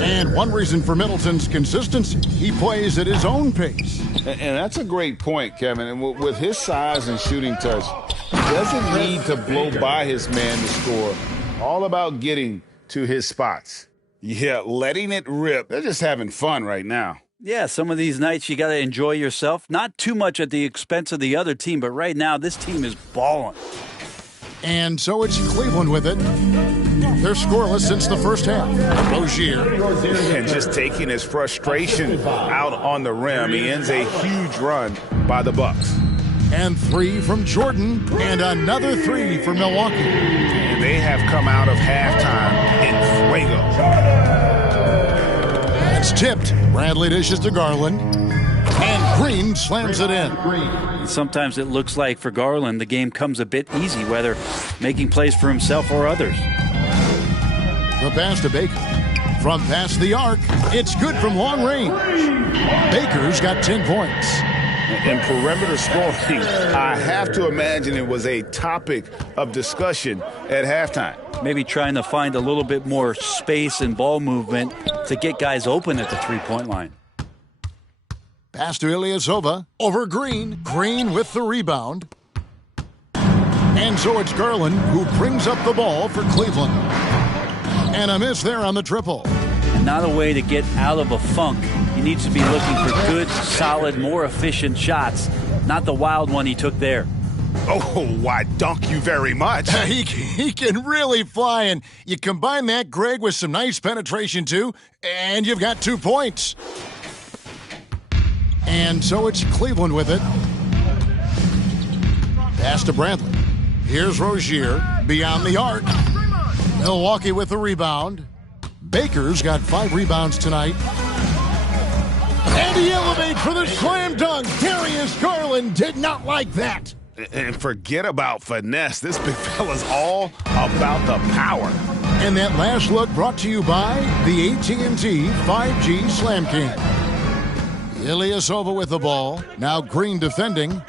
And one reason for Middleton's consistency, he plays at his own pace. And that's a great point, Kevin. And with his size and shooting touch, he doesn't need to blow by his man to score. All about getting to his spots. Yeah, letting it rip. They're just having fun right now. Yeah, some of these nights you got to enjoy yourself. Not too much at the expense of the other team, but right now this team is balling. And so it's Cleveland with it. They're scoreless since the first half. Rozier. And just taking his frustration out on the rim. He ends a huge run by the Bucks. And 3 from Jordan, and another 3 for Milwaukee. And they have come out of halftime in fuego. It's tipped. Bradley dishes to Garland. And Green slams it in. Sometimes it looks like for Garland the game comes a bit easy, whether making plays for himself or others. The pass to Baker. From past the arc, it's good from long range. Baker's got 10 points. In perimeter scoring, I have to imagine it was a topic of discussion at halftime. Maybe trying to find a little bit more space and ball movement to get guys open at the three-point line. Pass to Ilyasova over Green. Green with the rebound. And so it's Garland who brings up the ball for Cleveland. And a miss there on the triple. And not a way to get out of a funk. He needs to be looking for good, solid, more efficient shots, not the wild one he took there. Oh, why, dunk you very much. He can really fly, and you combine that, Greg, with some nice penetration, too, and you've got 2 points. And so it's Cleveland with it. Pass to Bradley. Here's Rozier beyond the arc. Milwaukee with the rebound. Baker's got 5 rebounds tonight. And he elevates for the slam dunk. Darius Garland did not like that. And forget about finesse. This big fella's all about the power. And that last look brought to you by the AT&T 5G Slam King. Ilyasova with the ball. Now Green defending.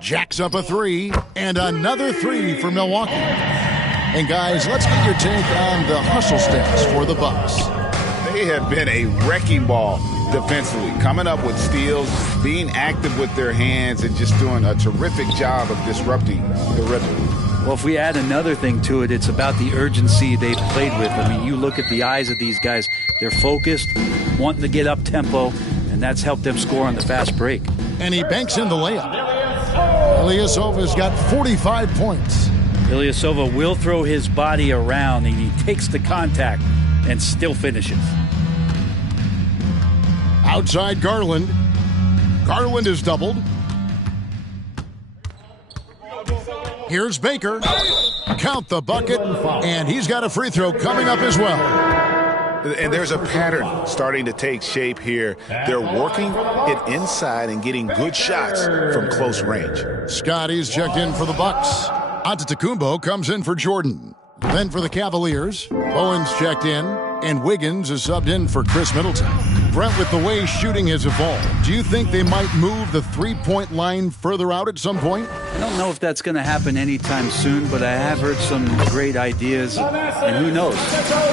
Jacks up a 3. And another 3 for Milwaukee. And guys, let's get your take on the hustle stats for the Bucks. They have been a wrecking ball defensively, coming up with steals, being active with their hands, and just doing a terrific job of disrupting the rhythm. Well, if we add another thing to it, it's about the urgency they've played with. I mean, you look at the eyes of these guys. They're focused, wanting to get up tempo, and that's helped them score on the fast break. And he banks in the layup. Ilyasova's got 45 points. Ilyasova will throw his body around, and he takes the contact and still finishes. Outside Garland. Garland is doubled. Here's Baker. Count the bucket, and he's got a free throw coming up as well. And there's a pattern starting to take shape here. They're working it inside and getting good shots from close range. Scotty's checked in for the Bucks. Antetokounmpo comes in for Jordan. Then for the Cavaliers, Bowen's checked in, and Wiggins is subbed in for Chris Middleton. Brent, with the way shooting has evolved, do you think they might move the three-point line further out at some point? I don't know if that's going to happen anytime soon, but I have heard some great ideas, and who knows?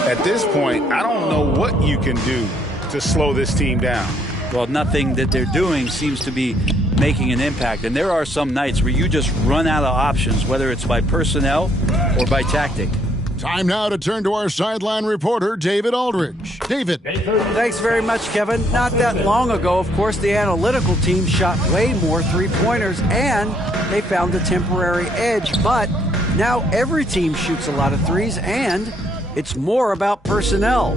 At this point, I don't know what you can do to slow this team down. Well, nothing that they're doing seems to be making an impact, and there are some nights where you just run out of options, whether it's by personnel or by tactic. Time now to turn to our sideline reporter, David Aldridge. David. Thanks very much, Kevin. Not that long ago, of course, the analytical team shot way more three-pointers, and they found a temporary edge. But now every team shoots a lot of threes, and it's more about personnel.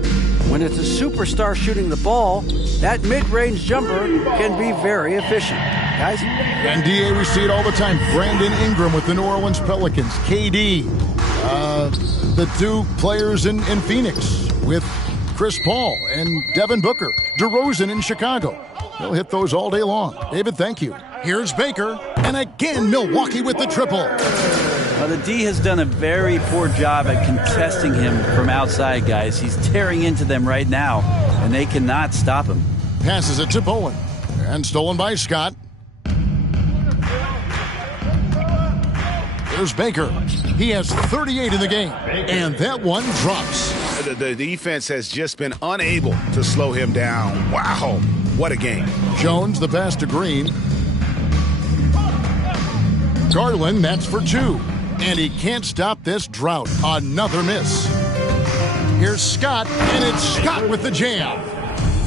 When it's a superstar shooting the ball, that mid-range jumper can be very efficient. Guys? NBA, we see it all the time. Brandon Ingram with the New Orleans Pelicans. KD. The two players in Phoenix with Chris Paul and Devin Booker. DeRozan in Chicago. He'll hit those all day long. David, thank you. Here's Baker. And again, Milwaukee with the triple. The D has done a very poor job at contesting him from outside, guys. He's tearing into them right now, and they cannot stop him. Passes it to Bowen. And stolen by Scott. Here's Baker. He has 38 in the game, and that one drops. The defense has just been unable to slow him down. Wow, what a game. Jones, the pass to Green. Garland, that's for 2. And he can't stop this drought. Another miss. Here's Scott, and it's Scott with the jam.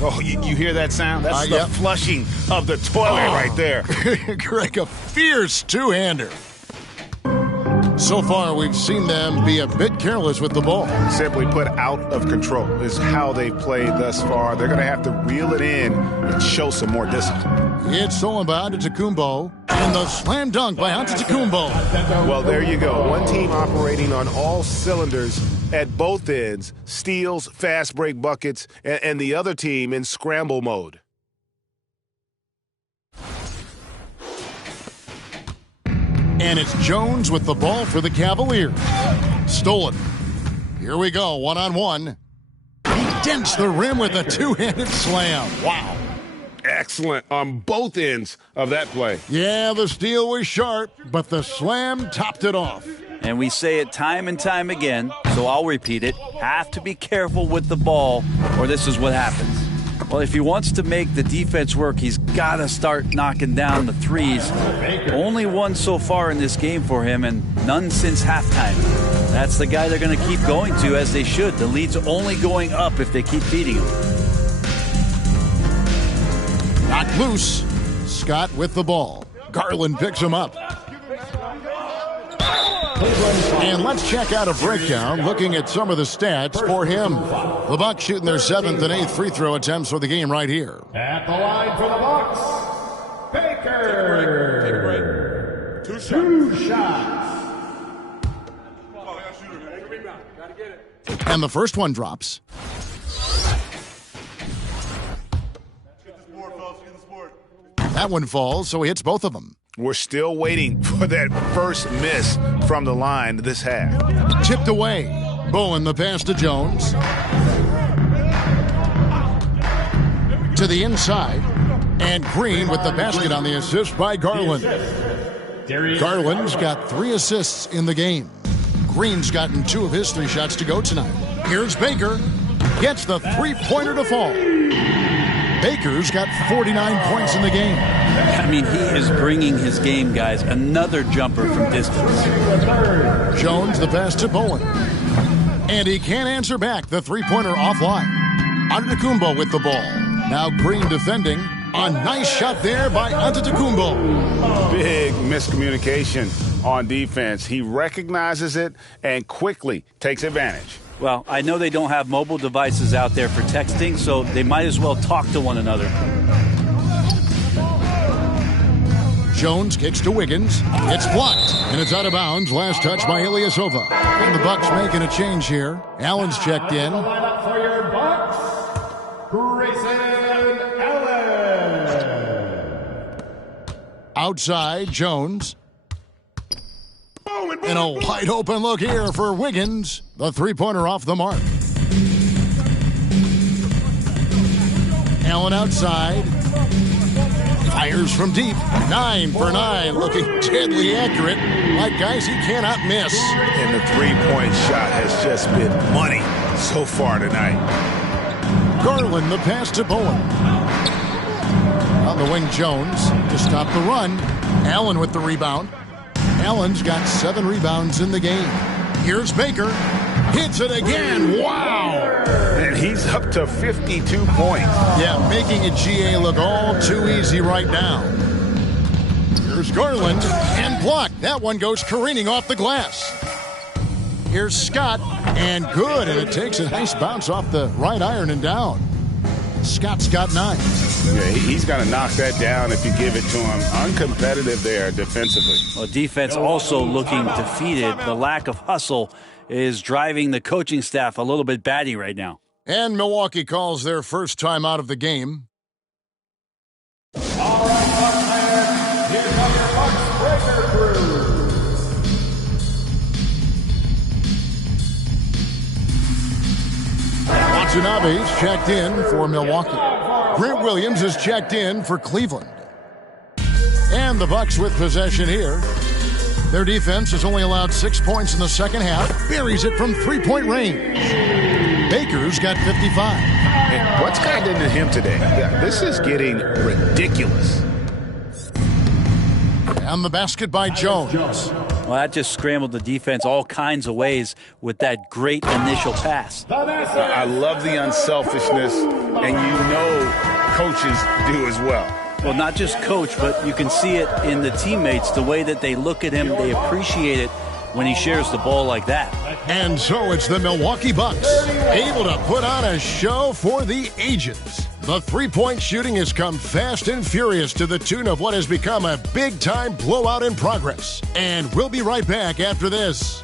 Oh, you hear that sound? That's the flushing of the toilet right there. Greg, a fierce two-hander. So far, we've seen them be a bit careless with the ball. Simply put, out of control is how they've played thus far. They're going to have to reel it in and show some more discipline. It's all about Antetokounmpo and the slam dunk by Antetokounmpo. Well, there you go. One team operating on all cylinders at both ends, steals, fast break buckets, and the other team in scramble mode. And it's Jones with the ball for the Cavaliers. Stolen. Here we go, one-on-one. He dents the rim with a two-handed slam. Wow. Excellent on both ends of that play. Yeah, the steal was sharp, but the slam topped it off. And we say it time and time again, so I'll repeat it. Have to be careful with the ball, or this is what happens. Well, if he wants to make the defense work, he's got to start knocking down the threes. Only one so far in this game for him, and none since halftime. That's the guy they're going to keep going to, as they should. The lead's only going up if they keep beating him. Knocked loose. Scott with the ball. Garland picks him up. And let's check out a breakdown looking at some of the stats for him. The Bucks shooting their 7th and 8th free throw attempts for the game right here. At the line for the Bucks, Baker. Two shots. And the first one drops. That one falls, so he hits both of them. We're still waiting for that first miss from the line this half. Tipped away. Bowen the pass to Jones. To the inside. And Green with the basket on the assist by Garland. Garland's got 3 assists in the game. Green's gotten 2 of his 3 shots to go tonight. Here's Baker. Gets the three-pointer to fall. Baker's got 49 points in the game. I mean, he is bringing his game, guys. Another jumper from distance. Jones the pass to Bowen. And he can't answer back. The three-pointer offline. Antetokounmpo with the ball. Now Green defending. A nice shot there by Antetokounmpo. Big miscommunication on defense. He recognizes it and quickly takes advantage. Well, I know they don't have mobile devices out there for texting, so they might as well talk to one another. Jones kicks to Wiggins. It's blocked, and it's out of bounds. Last touch by Ilyasova. And the Bucks making a change here. Allen's checked in. Lineup for your Bucks, Grayson Allen. Outside, Jones. And a wide open look here for Wiggins. The three-pointer off the mark. Allen outside. Fires from deep. 9 for 9. Looking deadly accurate. Like guys he cannot miss. And the three-point shot has just been money so far tonight. Garland the pass to Bowen. On the wing, Jones to stop the run. Allen with the rebound. Allen's got 7 rebounds in the game. Here's Baker. Hits it again. Wow. And he's up to 52 points. Yeah, making a GA look all too easy right now. Here's Garland. And blocked. That one goes careening off the glass. Here's Scott. And good. And it takes a nice bounce off the right iron and down. Scott's got 9. Yeah, he's got to knock that down if you give it to him. Uncompetitive there defensively. Well, defense also looking defeated. The lack of hustle is driving the coaching staff a little bit batty right now. And Milwaukee calls their first time out of the game. All right, Bucks fans, here comes your Bucks breaker crew. Watanabe's checked in for Milwaukee. Grant Williams is checked in for Cleveland. And the Bucks with possession here. Their defense has only allowed 6 points in the second half. Buries it from three-point range. Baker's got 55. And what's gotten into him today? Yeah, this is getting ridiculous. And the basket by Jones. Well, that just scrambled the defense all kinds of ways with that great initial pass. I love the unselfishness, and coaches do as well. Well, not just coach, but you can see it in the teammates, the way that they look at him. They appreciate it when he shares the ball like that. And so it's the Milwaukee Bucks, able to put on a show for the ages. The three-point shooting has come fast and furious to the tune of what has become a big-time blowout in progress. And we'll be right back after this.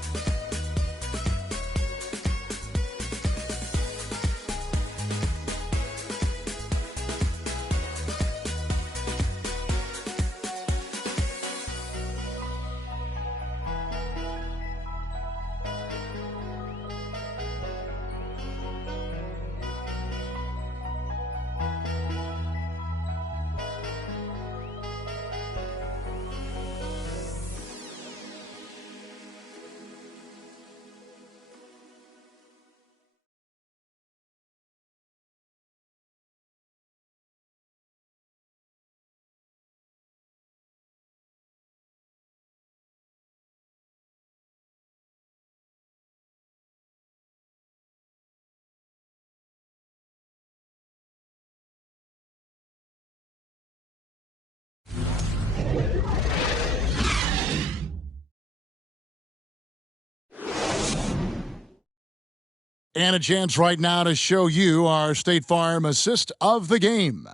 And a chance right now to show you our State Farm assist of the game.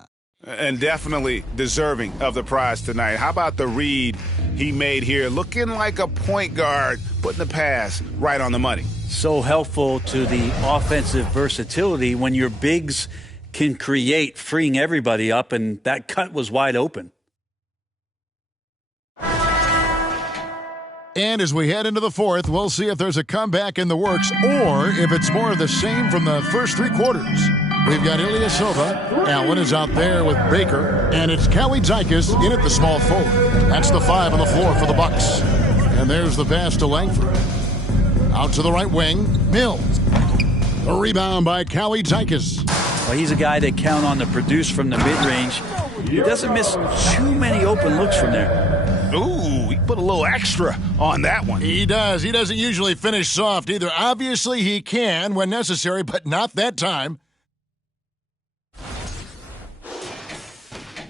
And definitely deserving of the prize tonight. How about the read he made here? Looking like a point guard, putting the pass right on the money. So helpful to the offensive versatility when your bigs can create, freeing everybody up, and that cut was wide open. And as we head into the fourth, we'll see if there's a comeback in the works or if it's more of the same from the first three quarters. We've got Ilyasova. Allen is out there with Baker. And it's Cavaliers in at the small forward. That's the 5 on the floor for the Bucks. And there's the pass to Langford. Out to the right wing, Mills. A rebound by Cavaliers. Well, he's a guy that count on to produce from the mid-range. He doesn't miss too many open looks from there. Ooh, he put a little extra on that one. He does. He doesn't usually finish soft either. Obviously, he can when necessary, but not that time.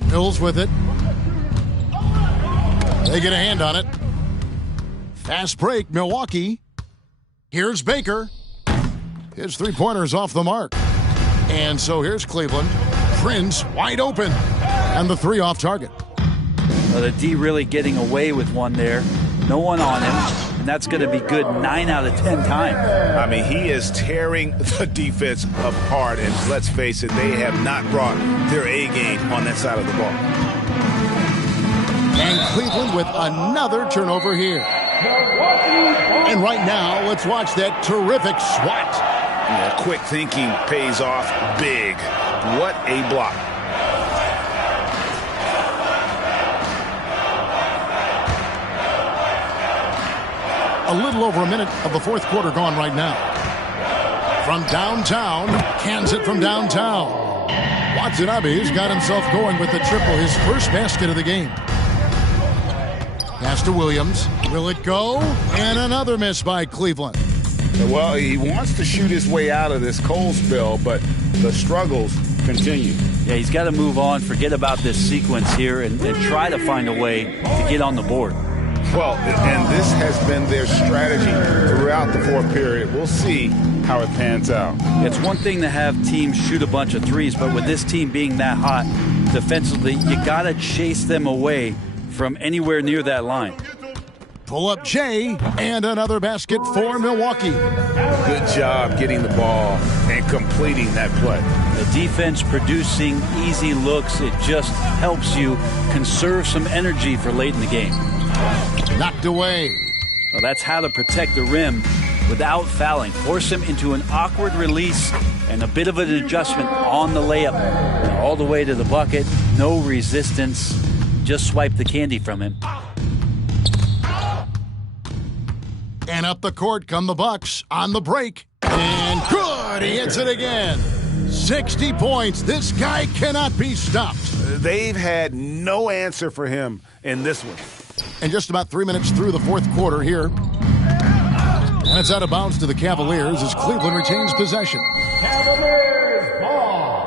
Mills with it. They get a hand on it. Fast break, Milwaukee. Here's Baker. His three-pointer's off the mark. And so here's Cleveland. Prince wide open. And the three off target. Well, the D really getting away with one there. No one on him. And that's going to be good 9 out of 10 times. I mean, he is tearing the defense apart. And let's face it, they have not brought their A game on that side of the ball. And Cleveland with another turnover here. And right now, let's watch that terrific swat. Yeah, quick thinking pays off big. What a block. A little over a minute of the fourth quarter gone right now. From downtown, cans it from downtown. Watanabe's got himself going with the triple, his first basket of the game. Pass to Williams. Will it go? And another miss by Cleveland. Well, he wants to shoot his way out of this cold spell, but the struggles continue. Yeah, he's got to move on, forget about this sequence here, and try to find a way to get on the board. Well, and this has been their strategy throughout the fourth period. We'll see how it pans out. It's one thing to have teams shoot a bunch of threes, but with this team being that hot defensively, you got to chase them away from anywhere near that line. Pull up Jay, and another basket for Milwaukee. Good job getting the ball and completing that play. The defense producing easy looks. It just helps you conserve some energy for late in the game. Knocked away. Well, that's how to protect the rim without fouling. Force him into an awkward release and a bit of an adjustment on the layup. All the way to the bucket. No resistance. Just swipe the candy from him. And up the court come the Bucks on the break. And good! He hits it again. 60 points. This guy cannot be stopped. They've had no answer for him in this one. And just about 3 minutes through the fourth quarter here. And it's out of bounds to the Cavaliers as Cleveland retains possession. Cavaliers ball.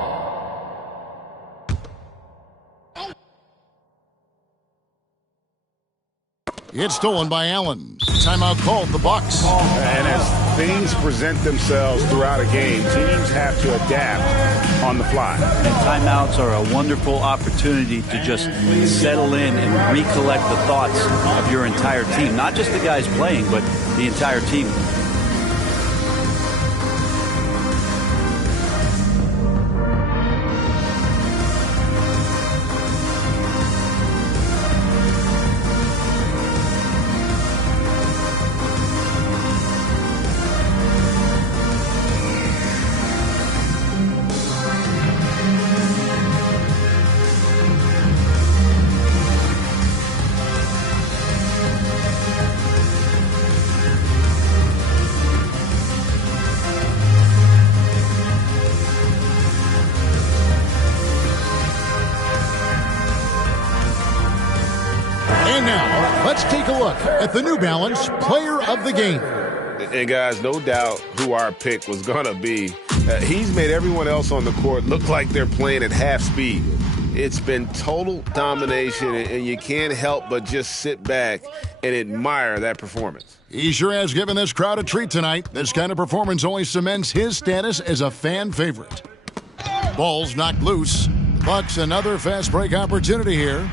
It's stolen by Allen. Timeout called the Bucks. And as things present themselves throughout a game, teams have to adapt on the fly. And timeouts are a wonderful opportunity to just settle in and recollect the thoughts of your entire team. Not just the guys playing, but the entire team. Let's take a look at the New Balance Player of the Game. And guys, no doubt who our pick was going to be. He's made everyone else on the court look like they're playing at half speed. It's been total domination, and you can't help but just sit back and admire that performance. He sure has given this crowd a treat tonight. This kind of performance only cements his status as a fan favorite. Ball's knocked loose. Bucks another fast break opportunity here.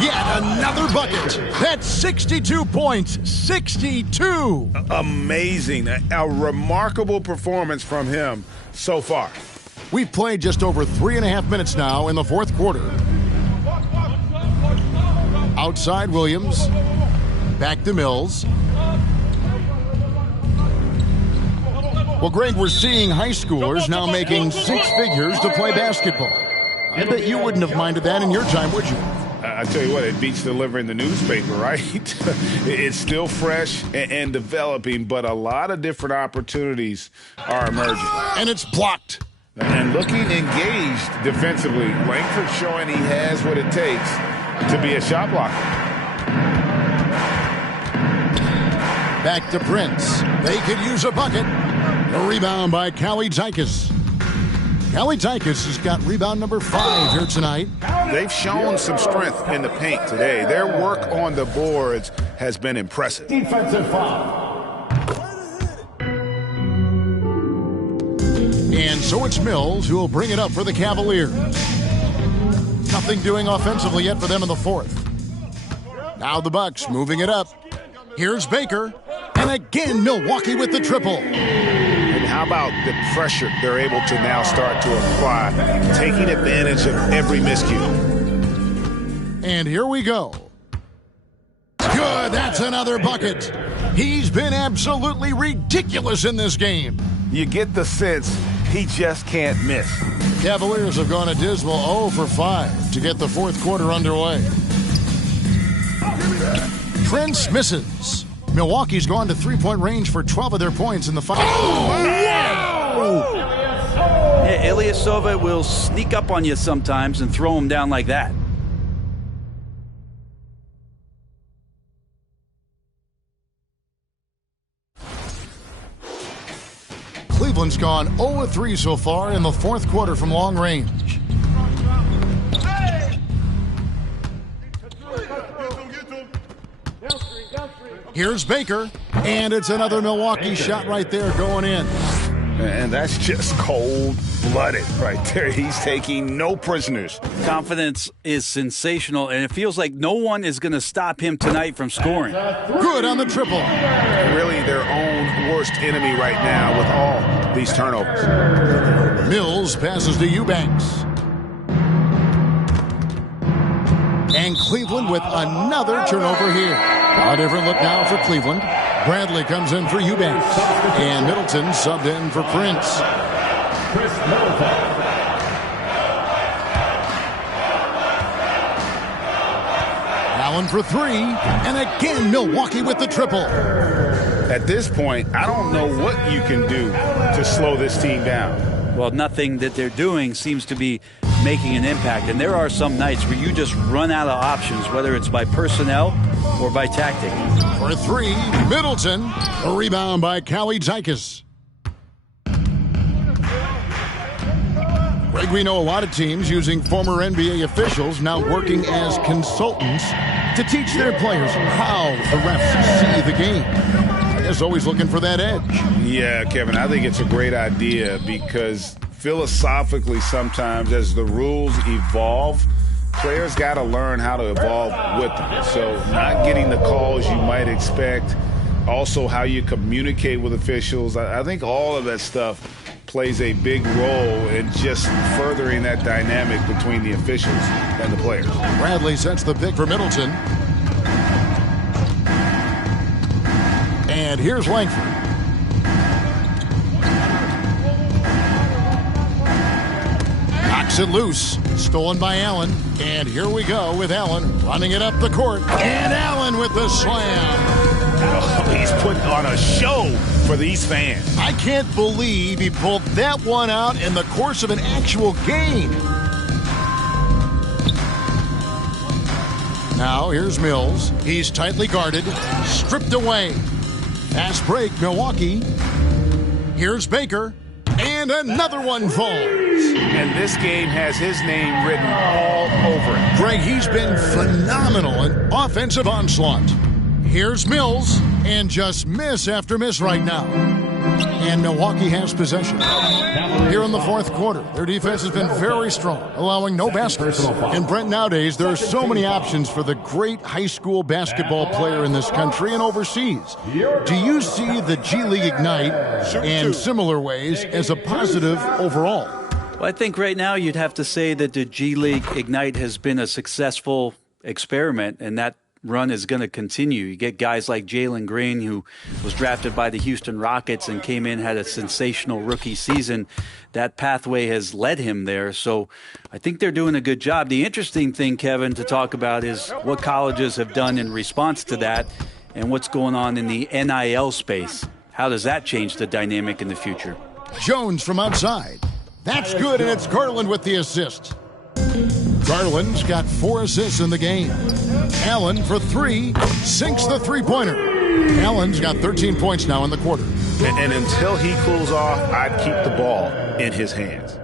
Yet another bucket. That's 62 points. 62. Amazing. A remarkable performance from him so far. We've played just over 3.5 minutes now in the fourth quarter. Outside Williams. Back to Mills. Well, Greg, we're seeing high schoolers now making six figures to play basketball. I bet you wouldn't have minded that in your time, would you? I tell you what, it beats delivering the newspaper, right? It's still fresh and developing, but a lot of different opportunities are emerging. And it's blocked. And looking engaged defensively. Langford showing he has what it takes to be a shot blocker. Back to Prince. They could use a bucket. A rebound by Cavaliers. Cavaliers has got rebound number 5 here tonight. They've shown some strength in the paint today. Their work on the boards has been impressive. Defensive foul. And so it's Mills who will bring it up for the Cavaliers. Nothing doing offensively yet for them in the fourth. Now the Bucks moving it up. Here's Baker. And again, Milwaukee with the triple. And how about the pressure they're able to now start to apply, taking advantage of every miscue. And here we go. Good, that's another bucket. He's been absolutely ridiculous in this game. You get the sense he just can't miss. Cavaliers have gone a dismal 0 for 5 to get the fourth quarter underway. Prince misses. Milwaukee's gone to three-point range for 12 of their points in the final. Yeah, Ilyasova will sneak up on you sometimes and throw him down like that. Cleveland's gone 0-3 so far in the fourth quarter from long range. Here's Baker, and it's another Milwaukee shot right there going in. And that's just cold-blooded right there. He's taking no prisoners. Confidence is sensational, and it feels like no one is going to stop him tonight from scoring. Good on the triple. Really their own worst enemy right now with all these turnovers. Mills passes to Eubanks. And Cleveland with another turnover here. A different look now for Cleveland. Bradley comes in for Eubanks. And Middleton subbed in for Prince. Chris Middleton. Allen for 3. And again, Milwaukee with the triple. At this point, I don't know what you can do to slow this team down. Well, nothing that they're doing seems to be making an impact. And there are some nights where you just run out of options, whether it's by personnel or by tactic. For three, Middleton. A rebound by Cavaliers. Greg, we know a lot of teams using former NBA officials now working as consultants to teach their players how the refs see the game. I guess always looking for that edge. Yeah, Kevin, I think it's a great idea because philosophically sometimes as the rules evolve, players got to learn how to evolve with them. So not getting the calls you might expect, also how you communicate with officials. I think all of that stuff plays a big role in just furthering that dynamic between the officials and the players. Bradley sets the pick for Middleton. And here's Langford. Knocks it loose. Stolen by Allen. And here we go with Allen running it up the court. And Allen with the slam. Oh, he's putting on a show for these fans. I can't believe he pulled that one out in the course of an actual game. Now here's Mills. He's tightly guarded, stripped away. Fast break, Milwaukee. Here's Baker. And another one falls. And this game has his name written all over it. Greg, he's been phenomenal in offensive onslaught. Here's Mills, and just miss after miss right now. And Milwaukee has possession. Here in the fourth quarter, their defense has been very strong, allowing no baskets. And Brent, nowadays, there are so many options for the great high school basketball player in this country and overseas. Do you see the G League Ignite and similar ways as a positive overall? Well, I think right now you'd have to say that the G League Ignite has been a successful experiment, and that run is going to continue. You get guys like Jalen Green, who was drafted by the Houston Rockets and came in, had a sensational rookie season. That pathway has led him there. So I think they're doing a good job. The interesting thing, Kevin, to talk about is what colleges have done in response to that and what's going on in the NIL space. How does that change the dynamic in the future? Jones from outside. That's good, and it's Garland with the assist. Garland's got 4 assists in the game. Allen for 3, sinks the three-pointer. Allen's got 13 points now in the quarter. And until he cools off, I'd keep the ball in his hands.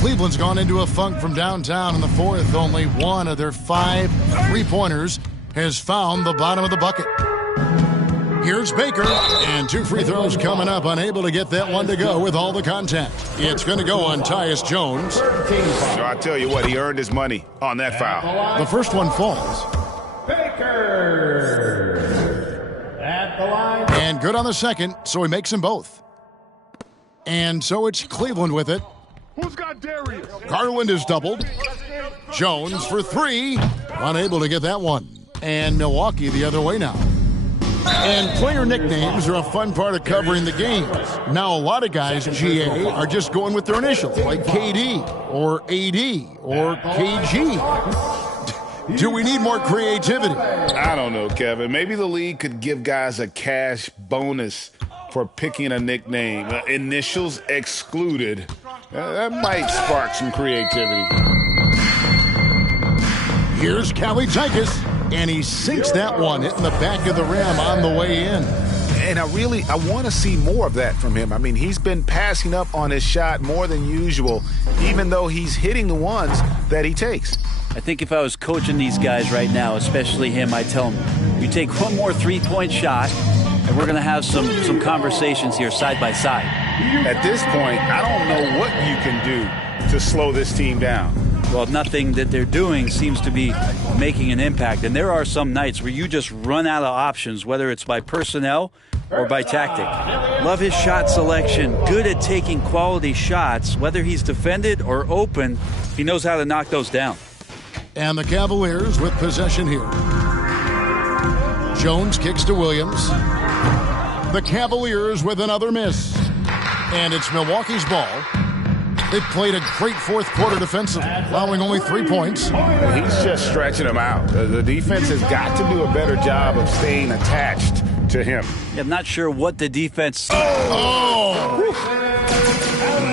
Cleveland's gone into a funk from downtown in the fourth. Only one of their 5 three-pointers has found the bottom of the bucket. Here's Baker, and 2 free throws coming up, unable to get that one to go with all the contact. It's going to go on Tyus Jones. So I tell you what, he earned his money on that foul. The first one falls. Baker at the line. And good on the second, so he makes them both. And so it's Cleveland with it. Who's got Darius? Garland is doubled. Jones for 3, unable to get that one. And Milwaukee the other way now. And player nicknames are a fun part of covering the games. Now, a lot of guys, GA, are just going with their initials, like KD or AD or KG. Do we need more creativity? I don't know, Kevin. Maybe the league could give guys a cash bonus for picking a nickname. Initials excluded. That might spark some creativity. Here's Cavaliers. And he sinks that one, hitting the back of the rim on the way in. And I want to see more of that from him. I mean, he's been passing up on his shot more than usual, even though he's hitting the ones that he takes. I think if I was coaching these guys right now, especially him, I'd tell him, you take one more three-point shot, and we're going to have some conversations here side by side. At this point, I don't know what you can do to slow this team down. Well, nothing that they're doing seems to be making an impact. And there are some nights where you just run out of options, whether it's by personnel or by tactic. Love his shot selection. Good at taking quality shots. Whether he's defended or open, he knows how to knock those down. And the Cavaliers with possession here. Jones kicks to Williams. The Cavaliers with another miss. And it's Milwaukee's ball. They've played a great fourth quarter defensively, allowing only 3 points. He's just stretching them out. The defense has got to do a better job of staying attached to him. I'm not sure what the defense... Oh!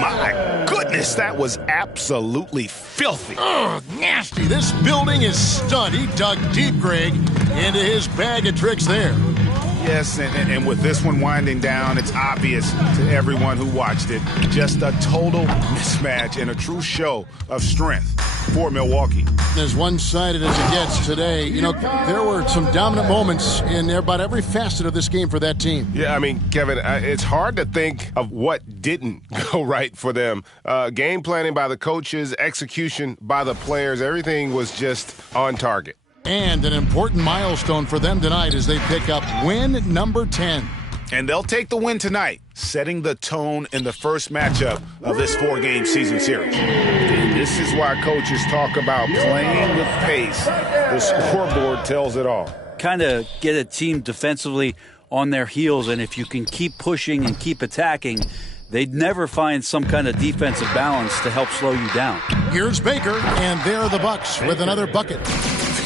My goodness, that was absolutely filthy. Oh, nasty. This building is stunned. He dug deep, Greg, into his bag of tricks there. Yes, and with this one winding down, it's obvious to everyone who watched it. Just a total mismatch and a true show of strength for Milwaukee. As one-sided as it gets today, you know, there were some dominant moments in about every facet of this game for that team. Yeah, I mean, Kevin, it's hard to think of what didn't go right for them. Game planning by the coaches, execution by the players, everything was just on target. And an important milestone for them tonight as they pick up win number 10. And they'll take the win tonight, setting the tone in the first matchup of this 4-game season series. And this is why coaches talk about playing with pace. The scoreboard tells it all. Kind of get a team defensively on their heels, and if you can keep pushing and keep attacking, they'd never find some kind of defensive balance to help slow you down. Here's Baker, and there are the Bucks with another bucket.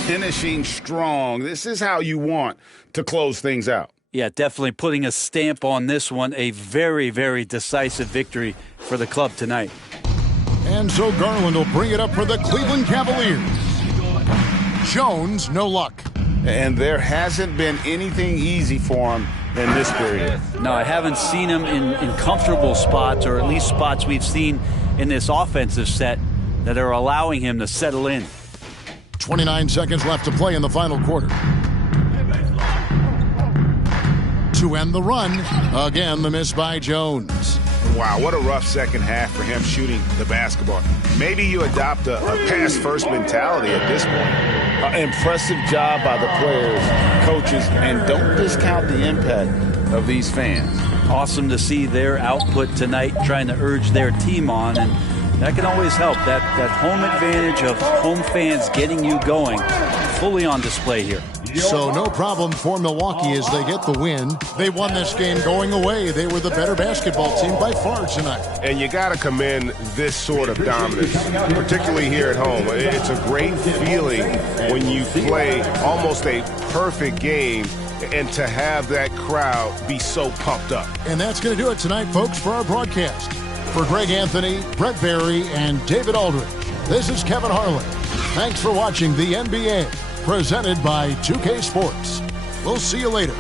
Finishing strong. This is how you want to close things out. Yeah, definitely putting a stamp on this one. A very, very decisive victory for the club tonight. And so Garland will bring it up for the Cleveland Cavaliers. Jones, no luck. And there hasn't been anything easy for him in this period. No, I haven't seen him in comfortable spots, or at least spots we've seen in this offensive set that are allowing him to settle in. 29 seconds left to play in the final quarter. To end the run, again the miss by Jones. Wow, what a rough second half for him shooting the basketball. Maybe you adopt a pass-first mentality at this point. Impressive job by the players, coaches, and don't discount the impact of these fans. Awesome to see their output tonight, trying to urge their team on, and that can always help. That home advantage of home fans getting you going, fully on display here. So no problem for Milwaukee as they get the win. They won this game going away. They were the better basketball team by far tonight. And you got to commend this sort of dominance, particularly here at home. It's a great feeling when you play almost a perfect game and to have that crowd be so pumped up. And that's going to do it tonight, folks, for our broadcast. For Greg Anthony, Brett Barry, and David Aldridge, this is Kevin Harlan. Thanks for watching the NBA, presented by 2K Sports. We'll see you later.